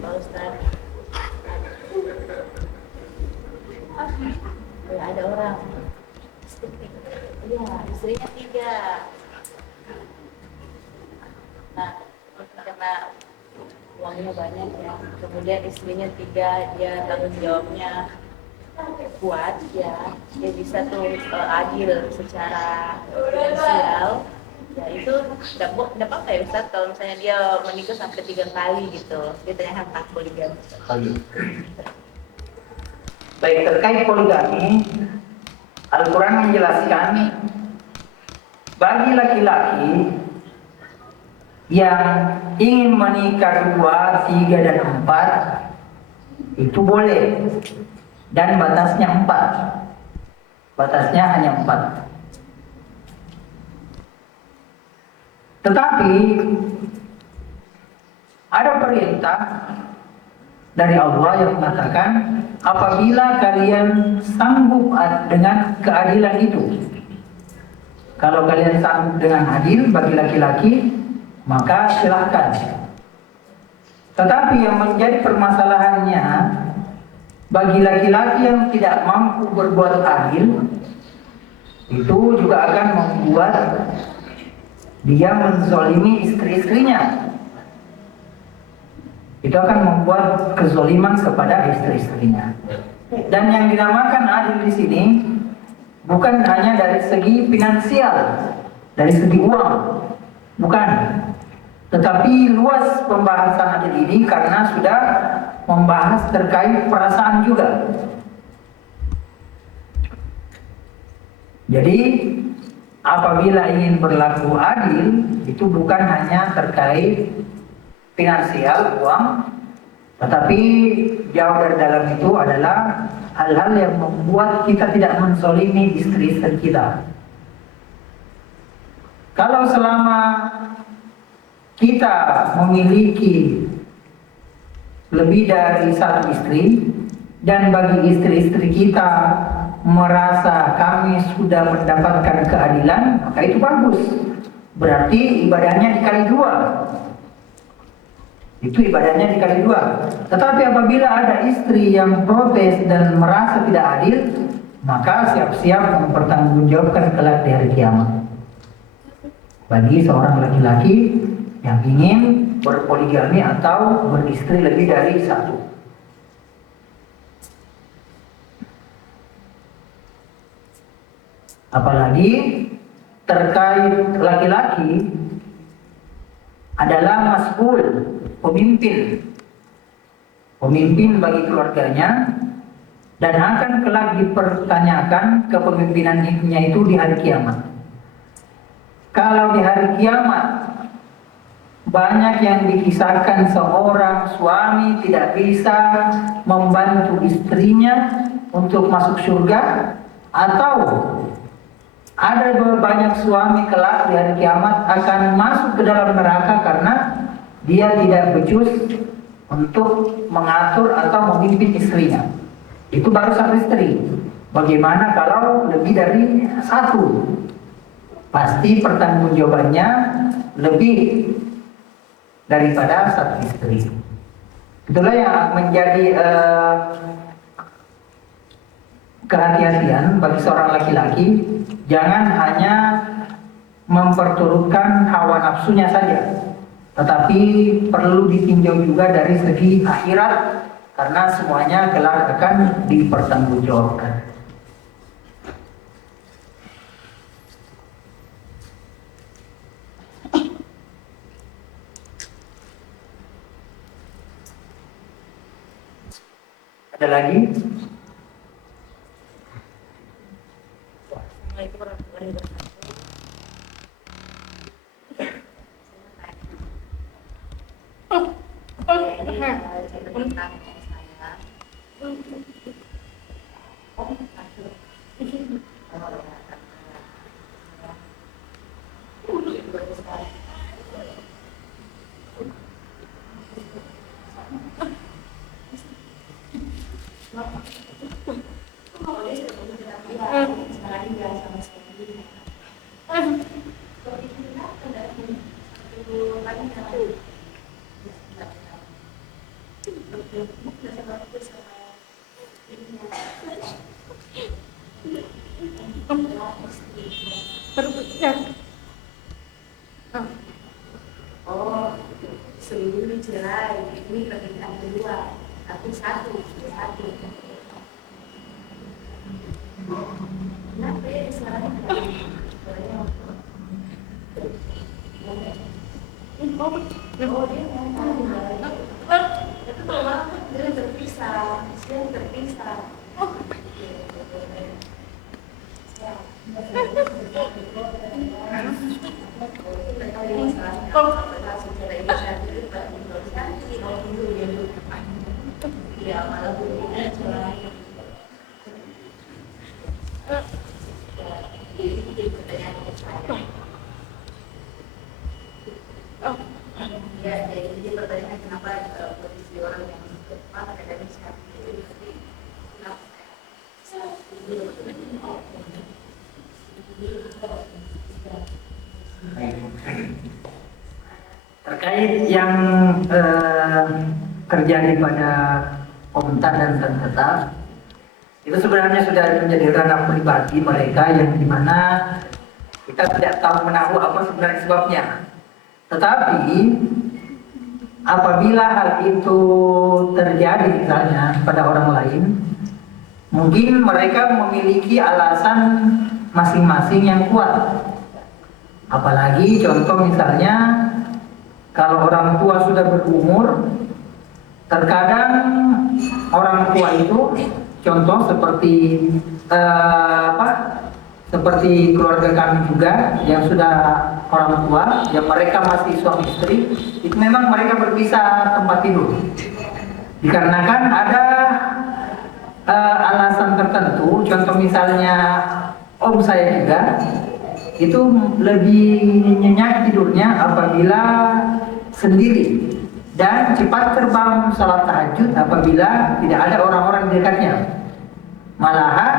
Pak Ustadz, ya ada orang, iya istrinya 3. Nah, karena uangnya banyak ya, kemudian istrinya 3, dia tanggung jawabnya kuat ya, dia bisa tuh adil secara finansial. Ya itu tidak apa ya Ustaz kalau misalnya dia menikah sampai 3 kali gitu, dia ternyata hak poligami. Baik, terkait poligami, Al-Quran menjelaskan bagi laki-laki yang ingin menikah 2, 3, dan 4 itu boleh, dan batasnya 4. Batasnya hanya 4. Tetapi ada perintah dari Allah yang mengatakan apabila kalian sanggup dengan keadilan itu, kalau kalian sanggup dengan adil bagi laki-laki, maka silahkan. Tetapi yang menjadi permasalahannya bagi laki-laki yang tidak mampu berbuat adil, itu juga akan membuat dia menzolimi istri-istrinya. Itu akan membuat kezoliman kepada istri-istrinya. Dan yang dinamakan adil di sini bukan hanya dari segi finansial, dari segi uang, bukan. Tetapi luas pembahasan adil ini karena sudah membahas terkait perasaan juga. Jadi apabila ingin berlaku adil, itu bukan hanya terkait finansial, uang, tetapi jauh dari dalam itu adalah hal-hal yang membuat kita tidak menzolimi istri-istri kita. Kalau selama kita memiliki lebih dari 1 istri, dan bagi istri-istri kita merasa kami sudah mendapatkan keadilan, maka itu bagus. Berarti ibadahnya dikali 2. Itu ibadahnya dikali 2. Tetapi apabila ada istri yang protes dan merasa tidak adil, maka siap-siap mempertanggungjawabkan kelak di hari kiamat. Bagi seorang laki-laki yang ingin berpoligami atau beristri lebih dari 1. Apalagi terkait laki-laki adalah mas'ul, pemimpin bagi keluarganya, dan akan kelak dipertanyakan kepemimpinannya itu di hari kiamat. Kalau di hari kiamat banyak yang dikisahkan seorang suami tidak bisa membantu istrinya untuk masuk surga, atau ada banyak suami kelak di hari kiamat akan masuk ke dalam neraka karena dia tidak becus untuk mengatur atau memimpin istrinya. Itu baru 1 istri. Bagaimana kalau lebih dari 1? Pasti pertanggungjawabannya lebih daripada 1 istri. Itulah yang menjadi kehati-hatian bagi seorang laki-laki. Jangan hanya memperturutkan hawa nafsunya saja, tetapi perlu ditinjau juga dari segi akhirat karena semuanya kelak akan dipertanggungjawabkan. Ada lagi? Assalamualaikum warahmatullahi wabarakatuh. Tentang saya. Oh, sebelum dicerai, ini pernikahan kedua, tapi satu. Kenapa ya sekarang? Oh, dia itu kalau dia terpisah. Ya, jadi pertanyaan kenapa posisi orang yang mana kadang terkait yang terjadi pada Om Tan dan Tante Ta, itu sebenarnya sudah menjadi ranah pribadi mereka yang dimana kita tidak tahu menahu apa sebenarnya sebabnya. Tetapi apabila hal itu terjadi misalnya pada orang lain, mungkin mereka memiliki alasan masing-masing yang kuat. Apalagi contoh misalnya kalau orang tua sudah berumur, terkadang orang tua itu contoh seperti seperti keluarga kami juga yang sudah orang tua, yang mereka masih suami istri, itu memang mereka berpisah tempat tidur. Dikarenakan ada alasan tertentu, contoh misalnya om saya juga itu lebih nyenyak tidurnya apabila sendiri dan cepat terbangun salat tahajud apabila tidak ada orang-orang di dekatnya. Malahan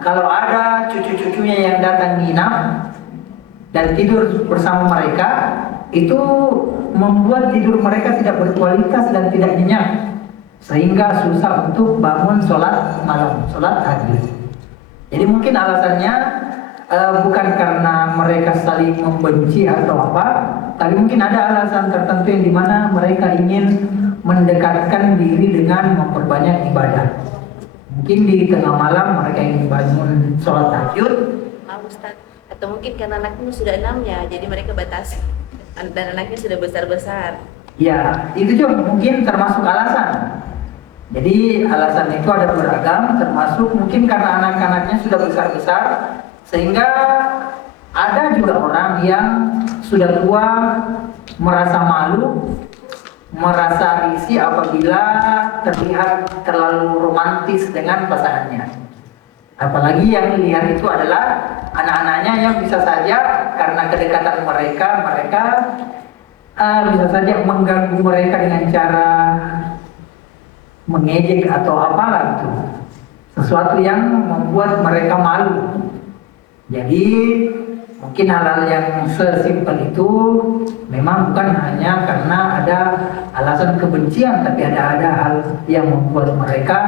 kalau ada cucu-cucunya yang datang nginap dan tidur bersama mereka, itu membuat tidur mereka tidak berkualitas dan tidak nyenyak, sehingga susah untuk bangun sholat malam, sholat tahajud. Jadi mungkin alasannya bukan karena mereka saling membenci atau apa, tapi mungkin ada alasan tertentu yang dimana mereka ingin mendekatkan diri dengan memperbanyak ibadah. Mungkin di tengah malam mereka ingin bangun sholat tahajud. Ustaz, atau mungkin karena anaknya sudah 6 ya, jadi mereka batasi dan anaknya sudah besar-besar. Ya, itu juga mungkin termasuk alasan. Jadi alasan itu ada beragam, termasuk mungkin karena anak-anaknya sudah besar-besar, sehingga ada juga orang yang sudah tua merasa malu, merasa risih apabila terlihat terlalu romantis dengan pasangannya. Apalagi yang dilihat itu adalah anak-anaknya yang bisa saja karena kedekatan mereka bisa saja mengganggu mereka dengan cara mengejek atau apalah itu, sesuatu yang membuat mereka malu. Jadi mungkin hal-hal yang sesimpel itu memang bukan hanya karena ada alasan kebencian, tapi ada hal yang membuat mereka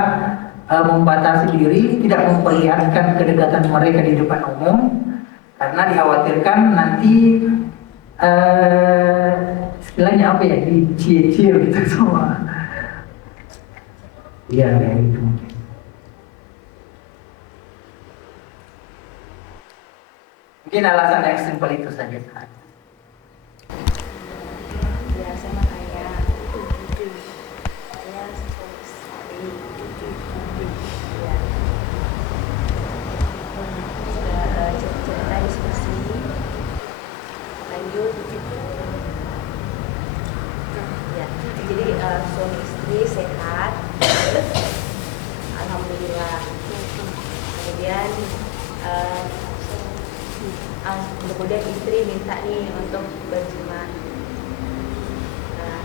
membatasi diri, tidak memperlihatkan kedekatan mereka di depan umum, karena dikhawatirkan nanti istilahnya apa ya, dicicil gitu semua. Iya kayak gitu. Mungkin alasan yang simpel itu saja. Ya sama kayak saya sekali ya sudah cerita diskusi lanjut ya, jadi suami istri sehat alhamdulillah. Kemudian kemudian istri minta nih untuk berjima. Nah,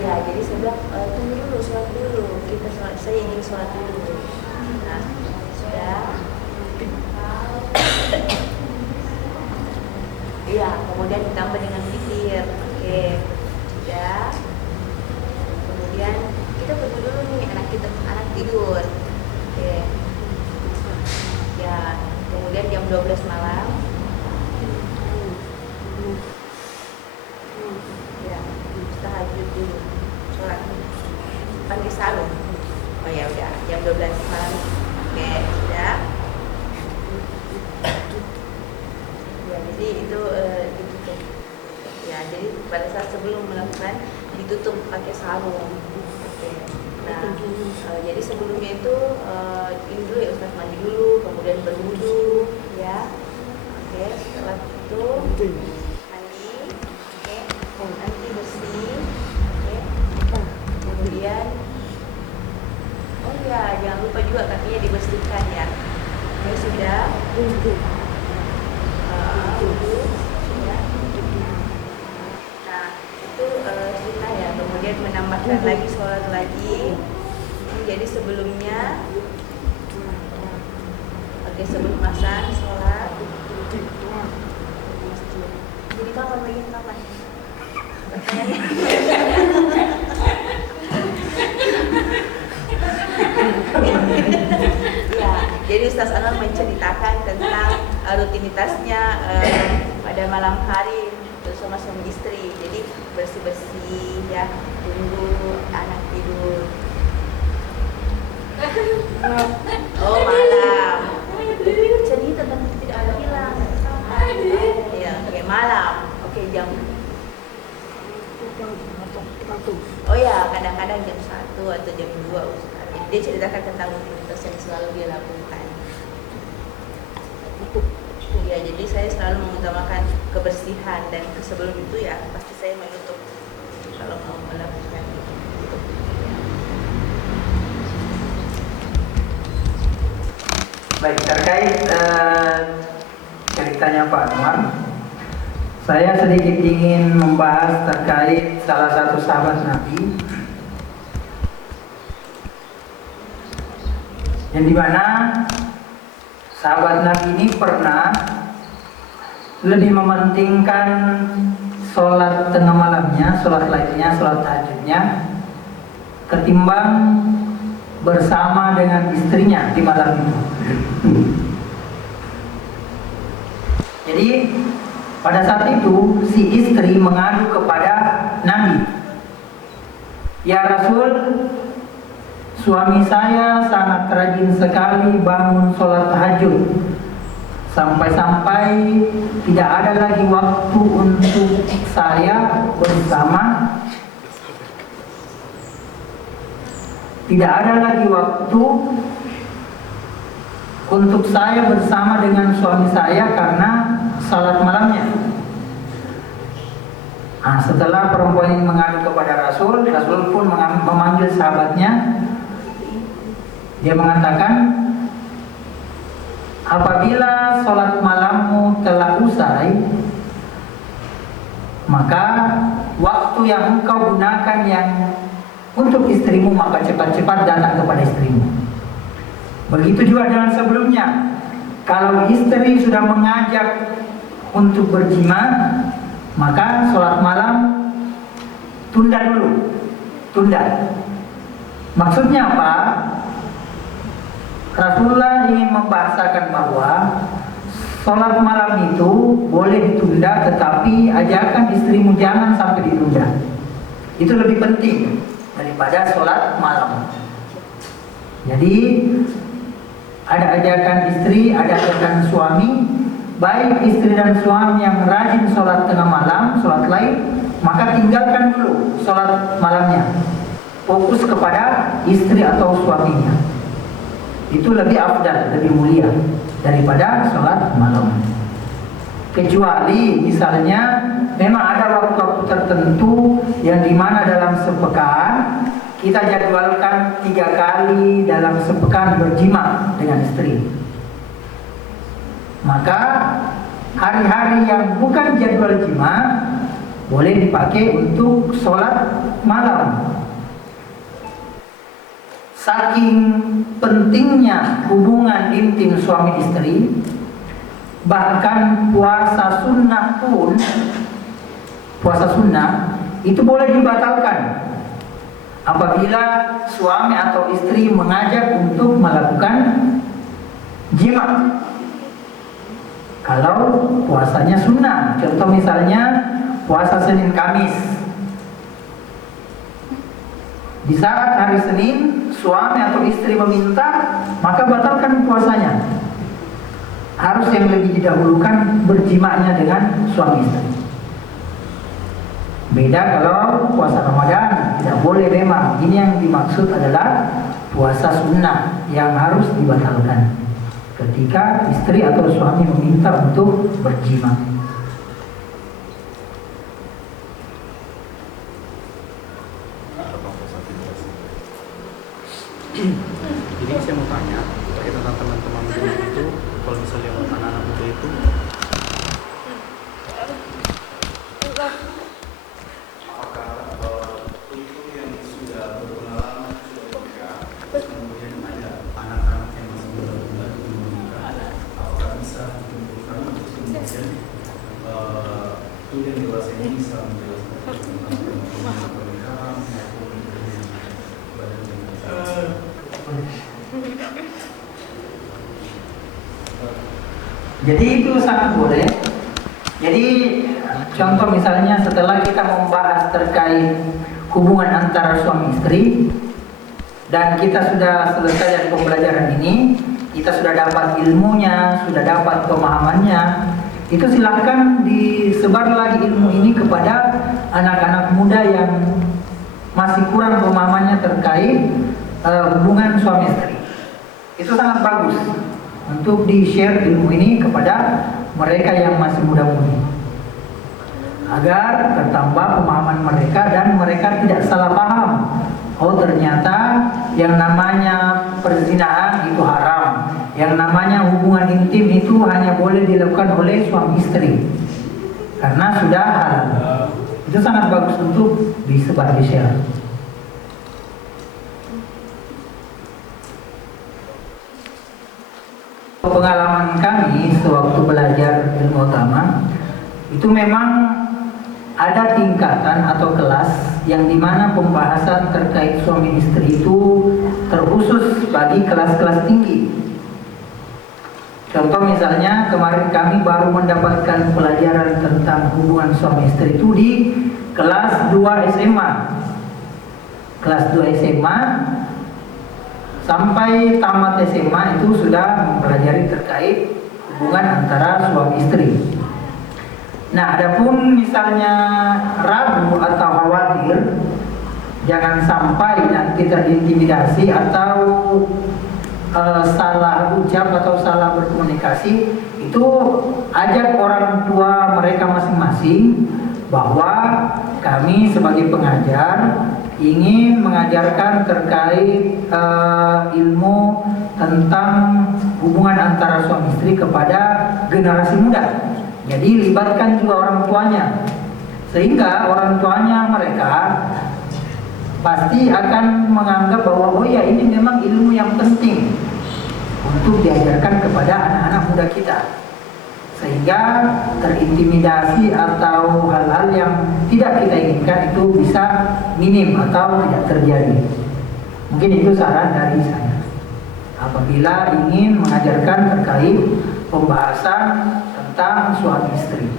ya jadi saya bilang tunggu dulu, sholat dulu. Kita sholat, saya ingin sholat dulu. Nah, sudah. Iya, kemudian ditambah dengan zikir. Oke, sudah. Kemudian kita tunggu dulu nih, anak tidur. Oke. Ya, kemudian jam 12 malam. Ya, tahajud dulu, sholat pagi sarung. Oh ya udah, jam 12 malam. Oke, sudah. Ya, jadi itu ditutup. Ya, jadi pada saat sebelum melakukan ditutup pakai sarung. Oke. Nah, jadi sebelumnya itu ini dulu ya, Ustaz mandi dulu, kemudian berwudu, ya. Oke, setelah itu mandi, oke, nanti bersih, oke. Kemudian, oh ya, jangan lupa juga kakinya dibersihkan ya. Oke, sudah. Wudu, sudah. Nah, itu sunnah ya. Kemudian menambahkan lagi sholat lagi. Jadi sebelumnya, oke, sebelum asar sholat. Jadi kapan lagi kapan? Ya, jadi Ustaz Anwar menceritakan tentang rutinitasnya pada malam hari bersama suami istri. Jadi bersih-bersih ya, tunggu anak tidur. Oh malam. Cerita tapi tidak ada bilang. Ya, oke malam. Oke jam. Oh ya, kadang-kadang jam 1 atau jam 2 Ustaz. Dia ceritakan tentang rutinitas yang selalu dia lakukan. Ya, jadi saya selalu mengutamakan kebersihan dan sebelum itu ya pasti saya menutup kalau mau melakukan itu. Baik, terkait ceritanya Pak Anwar, saya sedikit ingin membahas terkait salah satu sahabat Nabi yang dimana sahabat Nabi ini pernah lebih mementingkan sholat tengah malamnya, sholat lainnya, sholat tahajudnya ketimbang bersama dengan istrinya di malam itu. Jadi pada saat itu si istri mengadu kepada Nabi, "Ya Rasul, suami saya sangat rajin sekali bangun sholat tahajud, sampai-sampai tidak ada lagi waktu untuk saya bersama, tidak ada lagi waktu untuk saya bersama dengan suami saya karena salat malamnya." Nah, setelah perempuan ini mengadu kepada Rasul, Rasul pun memanggil sahabatnya. Dia mengatakan, "Apabila sholat malammu telah usai, maka waktu yang engkau gunakan yang untuk istrimu, maka cepat-cepat datang kepada istrimu." Begitu juga dengan sebelumnya. Kalau istri sudah mengajak untuk berjima, maka sholat malam tunda dulu. Tunda. Maksudnya apa? Rasulullah ingin membahasakan bahwa sholat malam itu boleh ditunda, tetapi ajarkan istrimu jangan sampai ditunda. Itu lebih penting daripada sholat malam. Jadi ada ajakan istri, ada ajakan suami. Baik istri dan suami yang rajin sholat tengah malam, sholat lain, maka tinggalkan dulu sholat malamnya. Fokus kepada istri atau suaminya. Itu lebih afdal, lebih mulia daripada sholat malam. Kecuali misalnya memang ada waktu-waktu tertentu yang dimana dalam sepekan kita jadwalkan 3 kali dalam sepekan berjima dengan istri. Maka hari-hari yang bukan jadwal jima boleh dipakai untuk sholat malam. Saking pentingnya hubungan intim suami istri, bahkan puasa sunnah pun, puasa sunnah itu boleh dibatalkan apabila suami atau istri mengajak untuk melakukan jima. Kalau puasanya sunnah, contoh misalnya puasa Senin Kamis. Di saat hari Senin suami atau istri meminta, maka batalkan puasanya. Harus yang lebih didahulukan berjimanya dengan suami istri. Beda kalau puasa Ramadan, tidak boleh memang. Ini yang dimaksud adalah puasa sunnah yang harus dibatalkan ketika istri atau suami meminta untuk berjima. Jadi saya mau tanya terkait tentang teman-teman muda itu, kalau misalnya anak-anak muda itu apakah itu yang sudah berpengalaman, sudah menikah, terus kemudian ada anak-anak yang masih muda-muda belum menikah, apakah bisa dikumpulkan terus kemudian itu yang dewasa ini bisa menjelaskan tentang pernikahan maupun badan yang Jadi itu sangat boleh. Jadi contoh misalnya setelah kita membahas terkait hubungan antara suami istri dan kita sudah selesai dari pembelajaran ini, kita sudah dapat ilmunya, sudah dapat pemahamannya, itu silahkan disebar lagi ilmu ini kepada anak-anak muda yang masih kurang pemahamannya terkait hubungan suami istri. Itu sangat bagus untuk di-share ilmu ini kepada mereka yang masih muda-mudi, agar bertambah pemahaman mereka dan mereka tidak salah paham. Oh, ternyata yang namanya perzinahan itu haram, yang namanya hubungan intim itu hanya boleh dilakukan oleh suami istri karena sudah halal. Itu sangat bagus untuk disebar, di-share. Pengalaman kami sewaktu belajar ilmu agama itu memang ada tingkatan atau kelas yang dimana pembahasan terkait suami istri itu terkhusus bagi kelas-kelas tinggi. Contoh misalnya kemarin kami baru mendapatkan pelajaran tentang hubungan suami istri itu di kelas 2 SMA. Kelas 2 SMA sampai tamat SMA itu sudah mempelajari terkait hubungan antara suami istri. Nah, adapun misalnya ragu atau khawatir jangan sampai nanti terintimidasi atau salah ucap atau salah berkomunikasi, itu ajak orang tua mereka masing-masing bahwa kami sebagai pengajar ingin mengajarkan terkait ilmu tentang hubungan antara suami istri kepada generasi muda. Jadi libatkan juga orang tuanya, sehingga orang tuanya mereka pasti akan menganggap bahwa oh ya, ini memang ilmu yang penting untuk diajarkan kepada anak-anak muda kita, sehingga terintimidasi atau hal-hal yang tidak kita inginkan itu bisa minim atau tidak terjadi. Mungkin itu saran dari saya. apabila ingin mengajarkan terkait pembahasan tentang suami istri.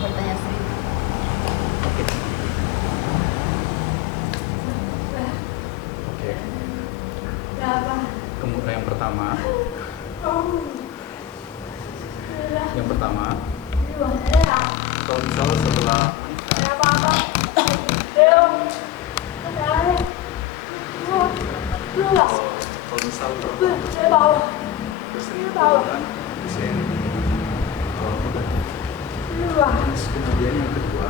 Pertanyaan Sri. Oke. Kemudian yang pertama, kalau misalnya setelah kalau misal berselingkuh kan usia yang muda. Terus kemudian yang kedua,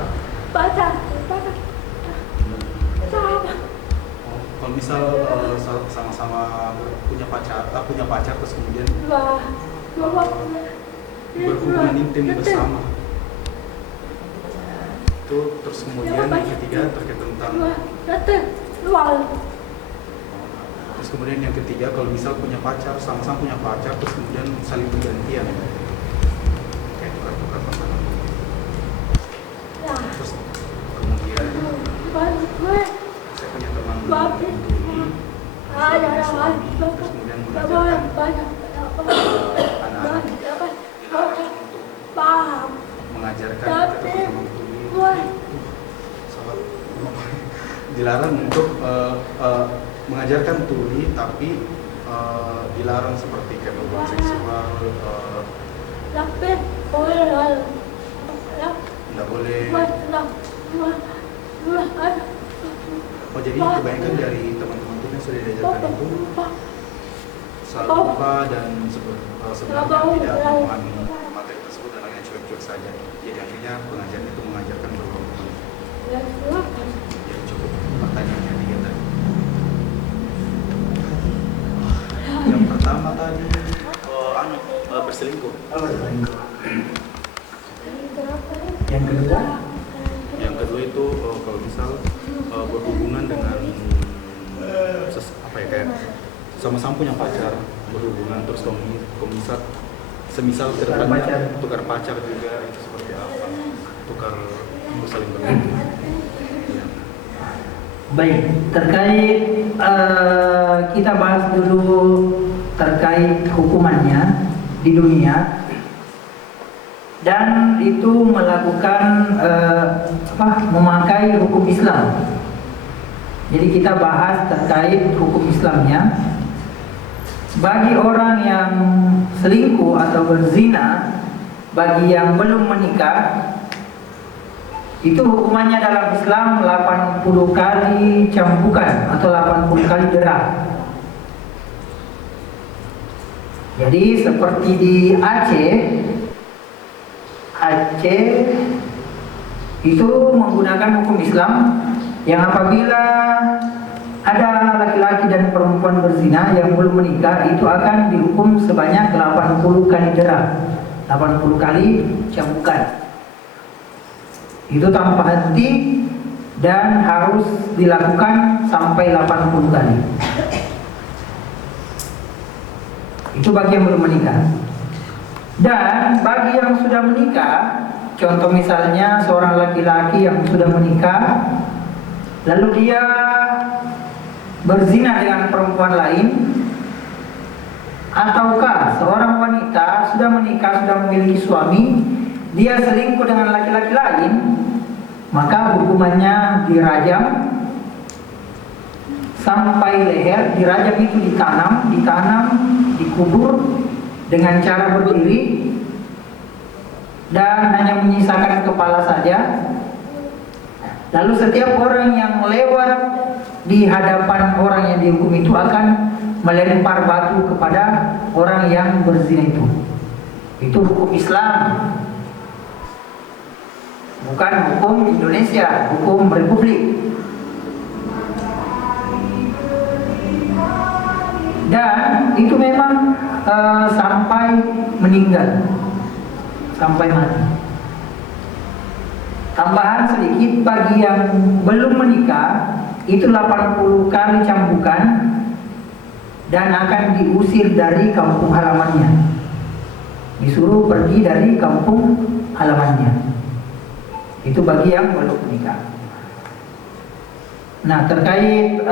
kalau misal sama-sama punya pacar terus kemudian berhubungan intim bersama, itu terus kemudian yang ketiga terkait tentang terus kemudian yang ketiga kalau misal punya pacar, sama-sama punya pacar terus kemudian saling bergantian kayak tukar-tukar pasangan. Terus kemudian saya punya teman ini suami, terus kemudian mengajarkan anak-anak untuk mengajarkan teman-teman dilarang untuk mengajarkan tuli, tapi dilarang seperti hubungan seksual, nggak boleh. Oh, jadi kebanyakan dari teman-teman itu yang sudah diajarkan itu selalu lupa dan sebenarnya tidak memahami materi tersebut dan hanya cuek-cuek saja. Jadi akhirnya pengajaran itu mengajarkan berhubungan. Ya cukup pertanyaannya tiga tadi. Yang pertama tadi berselingkuh. Yang kedua itu kalau misal berhubungan dengan kayak sama-sama punya pacar, berhubungan terus kalau semisal kedepannya tukar pacar juga, itu seperti apa? Tukar saling berganti. Ya. Baik, terkait kita bahas dulu terkait hukumannya di dunia, dan itu melakukan memakai hukum Islam. Jadi kita bahas terkait hukum Islamnya. Bagi orang yang selingkuh atau berzina, bagi yang belum menikah, itu hukumannya dalam Islam 80 kali cambukan atau 80 kali derah. Jadi seperti di Aceh itu menggunakan hukum Islam yang apabila ada laki-laki dan perempuan berzina yang belum menikah, itu akan dihukum sebanyak 80 kali derah, 80 kali cambukan. Itu tanpa henti dan harus dilakukan sampai 80 kali. Itu bagi yang belum menikah. Dan bagi yang sudah menikah, contoh misalnya seorang laki-laki yang sudah menikah, lalu dia berzina dengan perempuan lain, ataukah seorang wanita sudah menikah, sudah memiliki suami, dia selingkuh dengan laki-laki lain, maka hukumannya dirajam sampai leher. Dirajam itu ditanam, dikubur dengan cara berdiri dan hanya menyisakan kepala saja. Lalu setiap orang yang lewat di hadapan orang yang dihukum itu akan melempar batu kepada orang yang berzina itu. Itu hukum Islam, bukan hukum Indonesia, hukum Republik. Dan itu memang sampai meninggal, sampai mati. Tambahan sedikit, bagi yang belum menikah itu 80 kali cambukan dan akan diusir dari kampung halamannya, disuruh pergi dari kampung halamannya. Itu bagi yang belum menikah. Nah, terkait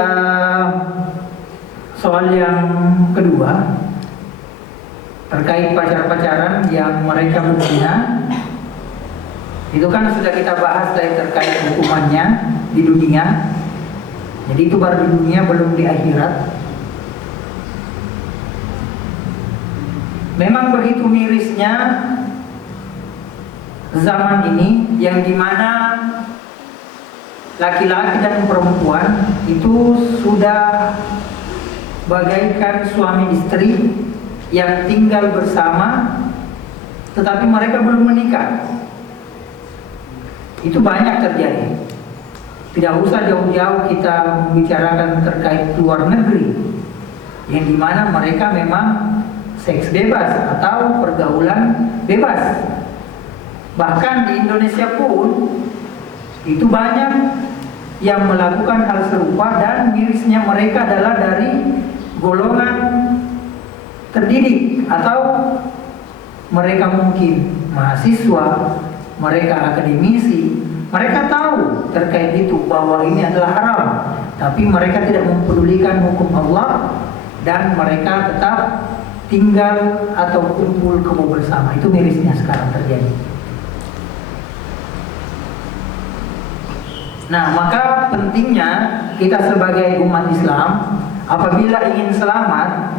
Soal yang kedua terkait pacar-pacaran yang mereka berzina, itu kan sudah kita bahas dari terkait hukumannya di dunia. Jadi itu baru di dunia, belum di akhirat. Memang begitu mirisnya zaman ini, yang dimana laki-laki dan perempuan itu sudah bagaikan suami istri yang tinggal bersama, tetapi mereka belum menikah. Itu banyak terjadi. Tidak usah jauh-jauh kita membicarakan terkait luar negeri, yang dimana mereka memang seks bebas atau pergaulan bebas. Bahkan di Indonesia pun itu banyak yang melakukan hal serupa, dan mirisnya mereka adalah dari golongan terdidik atau mereka mungkin mahasiswa, mereka akademisi. Mereka tahu terkait itu bahwa ini adalah haram, tapi mereka tidak mempedulikan hukum Allah dan mereka tetap tinggal atau kumpul kebo bersama. Itu mirisnya sekarang terjadi. Nah, maka pentingnya kita sebagai umat Islam apabila ingin selamat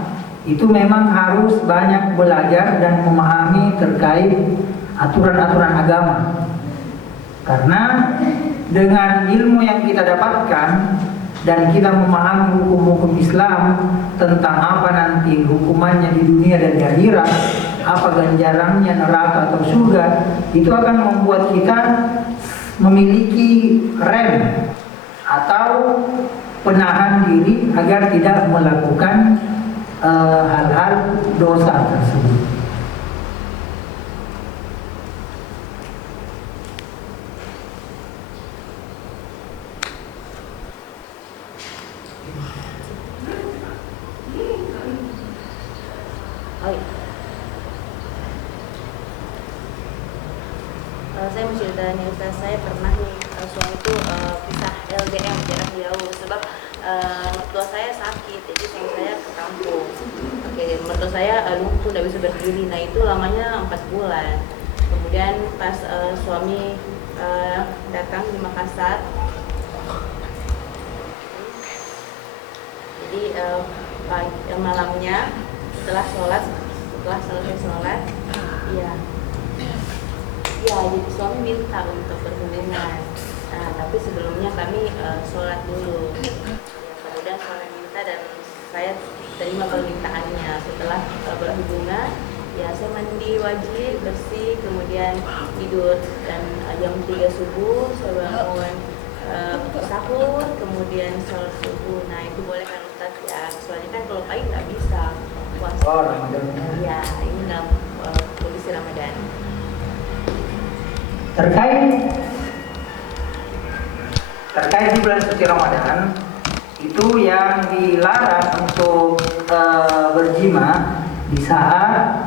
itu memang harus banyak belajar dan memahami terkait aturan-aturan agama. Karena dengan ilmu yang kita dapatkan dan kita memahami hukum-hukum Islam tentang apa nanti hukumannya di dunia dan di akhirat, apa ganjarannya neraka atau surga, itu akan membuat kita memiliki rem atau penahan diri agar tidak melakukan hal-hal dosa tersebut. Saya mau cerita nih Ustaz, saya pernah nih suami itu pisah LDM jarak jauh sebab mertua saya sakit, jadi suami saya ke kampung. Oke, mertua saya lumpuh, tidak bisa berdiri. Nah itu lamanya 4 bulan. Kemudian pas suami datang di Makassar, jadi malamnya setelah selesai sholat, ya jadi suami minta untuk berhubungan. Nah, tapi sebelumnya kami sholat dulu. Ya, kemudian suami minta dan saya terima permintaannya. Setelah berhubungan, ya saya mandi wajib, bersih, kemudian tidur, dan jam 3 subuh saya bangun sahur, kemudian sholat subuh. Nah itu boleh kan Ustaz ya? Soalnya kan kalau pagi nggak bisa puasa. Oh, Ramadan. Ya, ini dalam kondisi Ramadan. Terkait di bulan suci Ramadan itu yang dilarang untuk berjima di saat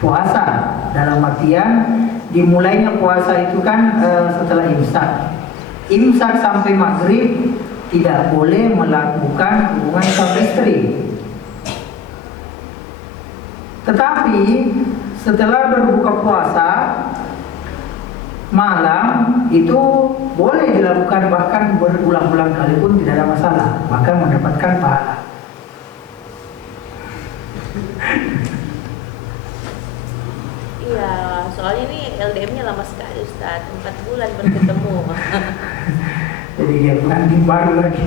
puasa, dalam artian dimulainya puasa itu kan setelah imsak sampai maghrib tidak boleh melakukan hubungan suami istri. Tetapi setelah berbuka puasa malam itu boleh dilakukan, bahkan berulang-ulang kali pun tidak ada masalah, maka mendapatkan pahala. Iya, soalnya ini LDM-nya lama sekali Ustaz, 4 bulan baru ketemu. Jadi dia pengantin baru lagi.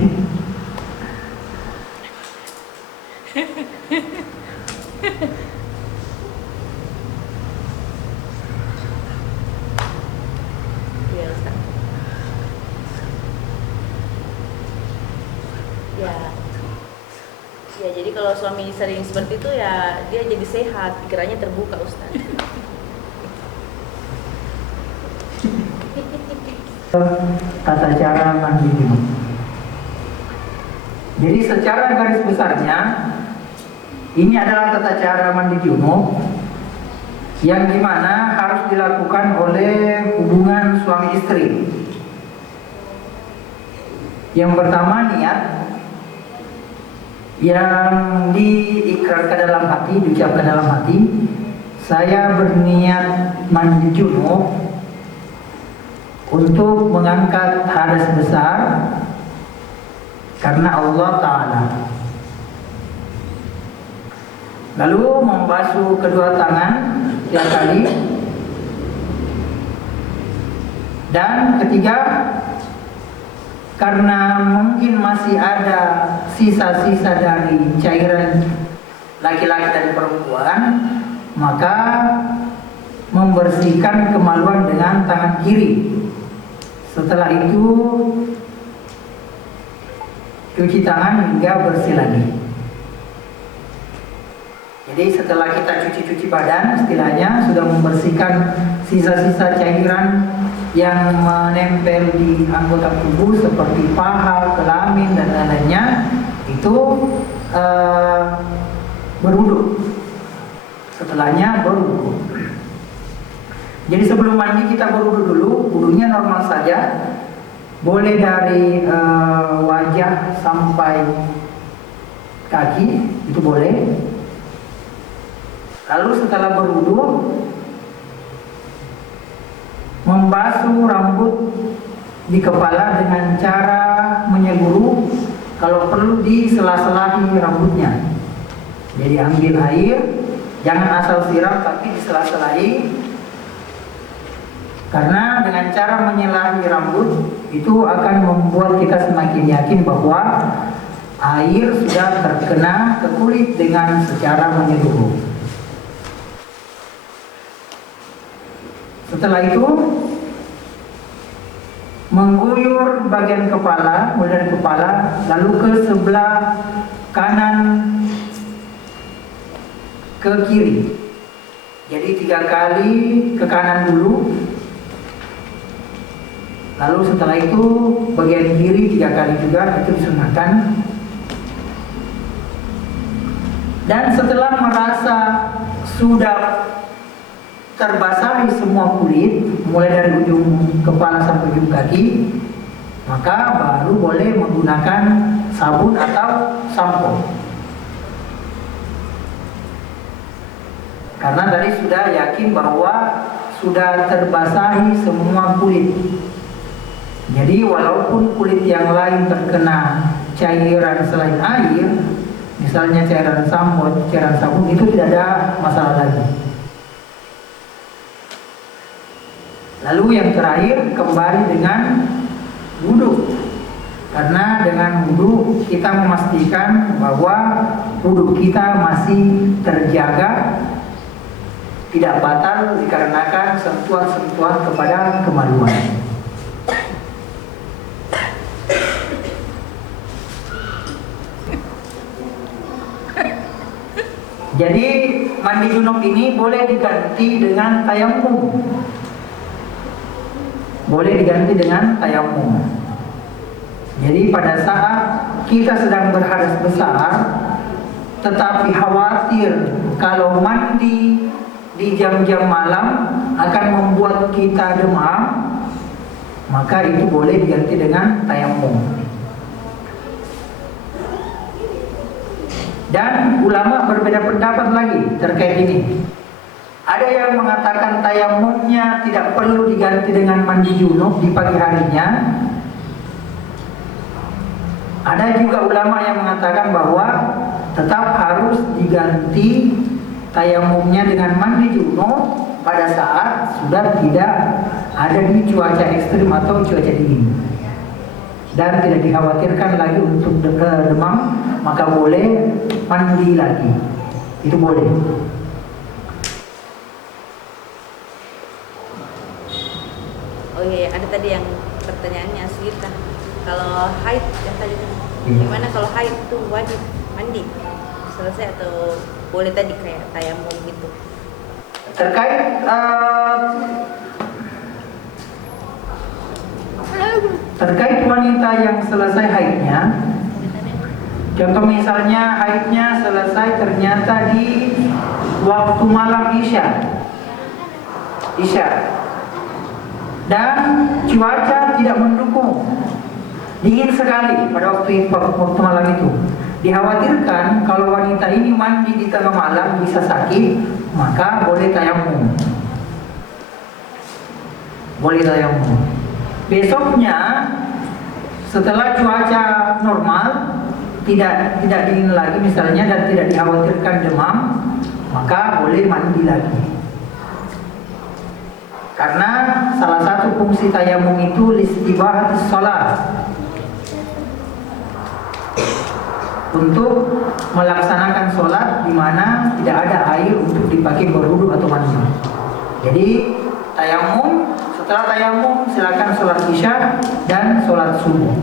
Iya Ustaz. Ya, jadi kalau suami sering seperti itu ya dia jadi sehat, pikirannya terbuka Ustaz. Tata cara mandi junub. Jadi secara garis besarnya ini adalah tata cara mandi junub yang dimana harus dilakukan oleh hubungan suami istri. Yang pertama niat, yang diikrarkan dalam hati, diucapkan dalam hati, saya berniat mandi junub untuk mengangkat hadas besar karena Allah Ta'ala. Lalu membasuh kedua tangan 3 kali. Dan ketiga, karena mungkin masih ada sisa-sisa dari cairan laki-laki dan perempuan, maka membersihkan kemaluan dengan tangan kiri. Setelah itu cuci tangan hingga bersih lagi. Jadi setelah kita cuci-cuci badan, istilahnya sudah membersihkan sisa-sisa cairan yang menempel di anggota tubuh seperti paha, kelamin dan lain-lainnya, itu berwudu. Setelahnya berwudu. Jadi sebelum mandi kita berwudu dulu, wudunya normal saja, boleh dari wajah sampai kaki, itu boleh. Lalu setelah berwudu, membasuh rambut di kepala dengan cara menyeluruh, kalau perlu di sela-selahi rambutnya. Jadi ambil air, jangan asal siram tapi disela-selahi. Karena dengan cara menyelahi rambut itu akan membuat kita semakin yakin bahwa air sudah terkena ke kulit dengan secara menyeluruh. Setelah itu mengguyur bagian kepala, mulai dari kepala lalu ke sebelah kanan ke kiri. Jadi 3 kali ke kanan dulu. Lalu setelah itu bagian kiri 3 kali juga, itu disunahkan. Dan setelah merasa sudah terbasahi semua kulit, mulai dari ujung kepala sampai ujung kaki, maka baru boleh menggunakan sabun atau sampo. Karena tadi sudah yakin bahwa sudah terbasahi semua kulit. Jadi walaupun kulit yang lain terkena cairan selain air, misalnya cairan sampo, cairan sabun, itu tidak ada masalah lagi. Lalu yang terakhir kembali dengan wudu. Karena dengan wudu kita memastikan bahwa wudu kita masih terjaga, tidak batal dikarenakan sentuhan-sentuhan kepada kemaluan. Jadi mandi junub ini boleh diganti dengan tayamum. Boleh diganti dengan tayamum. Jadi pada saat kita sedang berhadas besar, tetapi khawatir kalau mandi di jam-jam malam akan membuat kita demam, maka itu boleh diganti dengan tayamum. Dan ulama berbeda pendapat lagi terkait ini. Ada yang mengatakan tayamumnya tidak perlu diganti dengan mandi junub di pagi harinya. Ada juga ulama yang mengatakan bahwa tetap harus diganti tayamumnya dengan mandi junub pada saat sudah tidak ada di cuaca ekstrim atau cuaca dingin dan tidak dikhawatirkan lagi untuk demam, maka boleh mandi lagi. Itu boleh. Oh iya, ada tadi yang pertanyaannya Aswita. Kalau haid yang tadi gimana kalau haid itu wajib mandi selesai atau boleh tadi kayak tayamum gitu? Terkait wanita yang selesai haidnya, contoh misalnya haidnya selesai ternyata di waktu malam Isya, dan cuaca tidak mendukung, dingin sekali pada waktu malam itu, Dikhawatirkan kalau wanita ini mandi di tengah malam bisa sakit, maka boleh tayamum. Boleh tayamum. Besoknya setelah cuaca normal, tidak dingin lagi misalnya dan tidak dikhawatirkan demam, maka boleh mandi lagi. Karena salah satu fungsi tayamum itu listibahatis shalah, untuk melaksanakan sholat di mana tidak ada air untuk dipakai berwudu atau mandi. Jadi tayamum, setelah tayamum silakan sholat isya dan sholat subuh.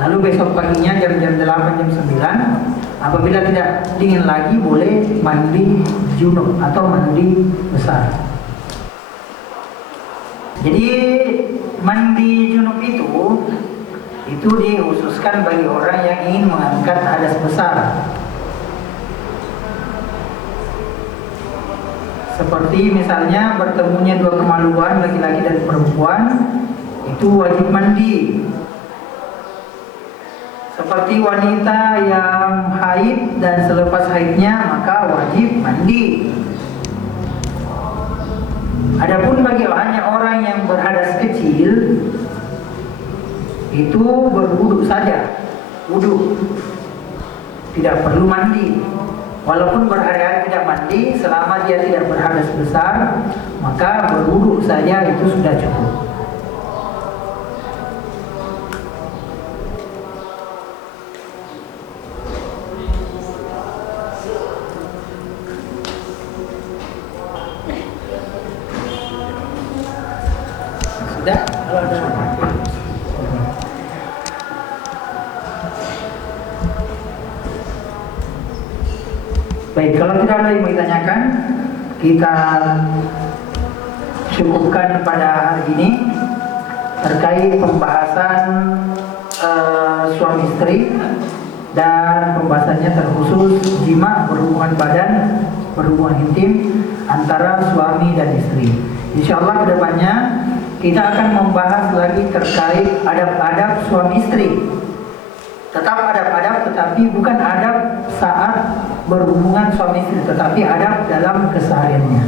Lalu besok paginya jam 8 jam 9, apabila tidak dingin lagi boleh mandi junub atau mandi besar. Jadi mandi junub itu dikhususkan bagi orang yang ingin mengangkat hadas besar. Seperti misalnya bertemunya dua kemaluan laki-laki dan perempuan, itu wajib mandi. Seperti wanita yang haid dan selepas haidnya maka wajib mandi. Adapun bagi hanya orang yang berhadas kecil, itu berwudu saja, wudu, tidak perlu mandi. Walaupun berhari-hari tidak mandi, selama dia tidak berhadas besar, maka berwudu saja itu sudah cukup. Sudah? Kalau ada baik, kalau tidak ada yang mau ditanyakan, kita cukupkan pada hari ini terkait pembahasan suami istri, dan pembahasannya terkhusus jima, berhubungan badan, berhubungan intim antara suami dan istri. Insya Allah kedepannya kita akan membahas lagi terkait adab-adab suami istri. Tetap adab-adab, tetapi bukan adab saat berhubungan suami istri, tetapi adab dalam kesehariannya.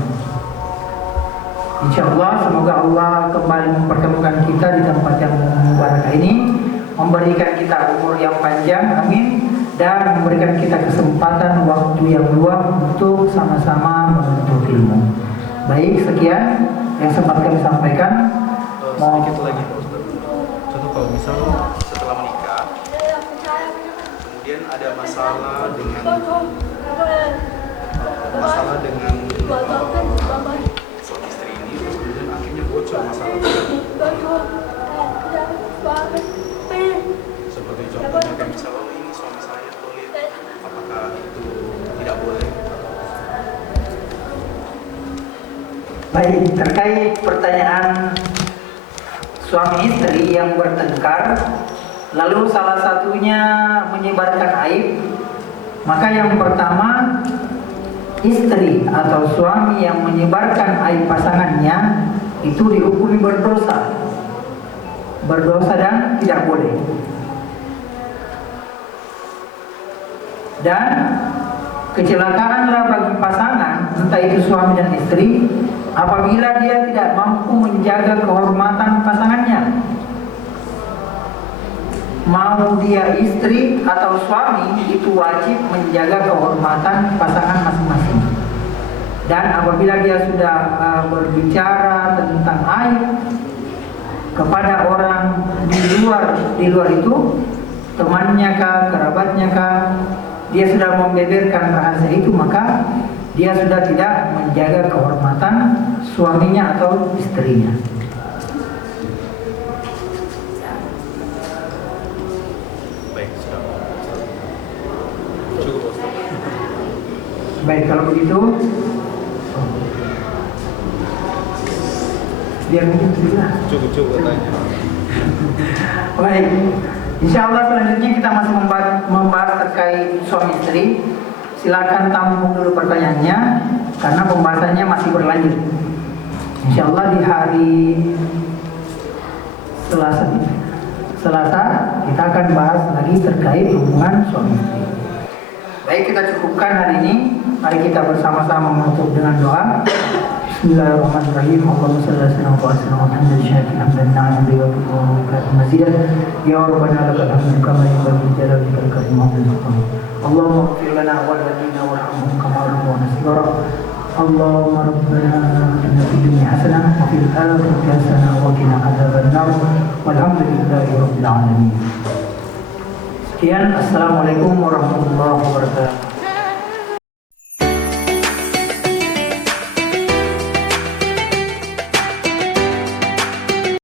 Insya Allah, semoga Allah kembali mempertemukan kita di tempat yang mubarak ini, memberikan kita umur yang panjang, amin, dan memberikan kita kesempatan waktu yang luang untuk sama-sama menuntut ilmu. Baik, sekian yang sempat kami sampaikan. Sedikit lagi Pak Ustaz. Contoh kalau misal setelah menikah, kemudian ada masalah dengan suami istri ini, terus kemudian akhirnya bocor masalah itu. Seperti contohnya kayak misalnya, oh ini suami saya pelit, apakah itu tidak boleh? Baik, terkait pertanyaan suami istri yang bertengkar, lalu salah satunya menyebarkan aib, maka yang pertama, istri atau suami yang menyebarkan aib pasangannya itu dihukumi berdosa. Berdosa dan tidak boleh. Dan kecelakaanlah bagi pasangan, entah itu suami dan istri, apabila dia tidak mampu menjaga kehormatan pasangannya. Mau dia istri atau suami, itu wajib menjaga kehormatan pasangan masing-masing. Dan apabila dia sudah berbicara tentang aib kepada orang di luar itu, temannya kah, kerabatnya kah, dia sudah membeberkan rahasia itu, maka dia sudah tidak menjaga kehormatan suaminya atau istrinya. Baik, sudah. Cukup Ustaz. Baik, kalau begitu biar mungkin jelas. Cukup tanya. Baik, insya Allah selanjutnya kita masih membahas terkait suami istri. Silakan tampung dulu pertanyaannya, karena pembahasannya masih berlanjut. Insya Allah di hari Selasa kita akan bahas lagi terkait hubungan suami istri. Baik, kita cukupkan hari ini. Mari kita bersama-sama menutup dengan doa. Bismillahirrahmanirrahim. Allahumma shalli ala sayyidina wa sallam hamdan syakiran hamdan na'am bi wa barakatuh mazidan. Ya Rabbana lakal hamdu kama yanbaghi li jalalika al-karim wa sultan. Allahumma ighfir lana wa lana warhamhum kama rabbuna shighara. اللهم ربنا آتنا في الدنيا حسنة وفي الآخرة حسنة وقنا عذاب النار والحمد لله رب العالمين. Sekian, assalamualaikum warahmatullahi wabarakatuh.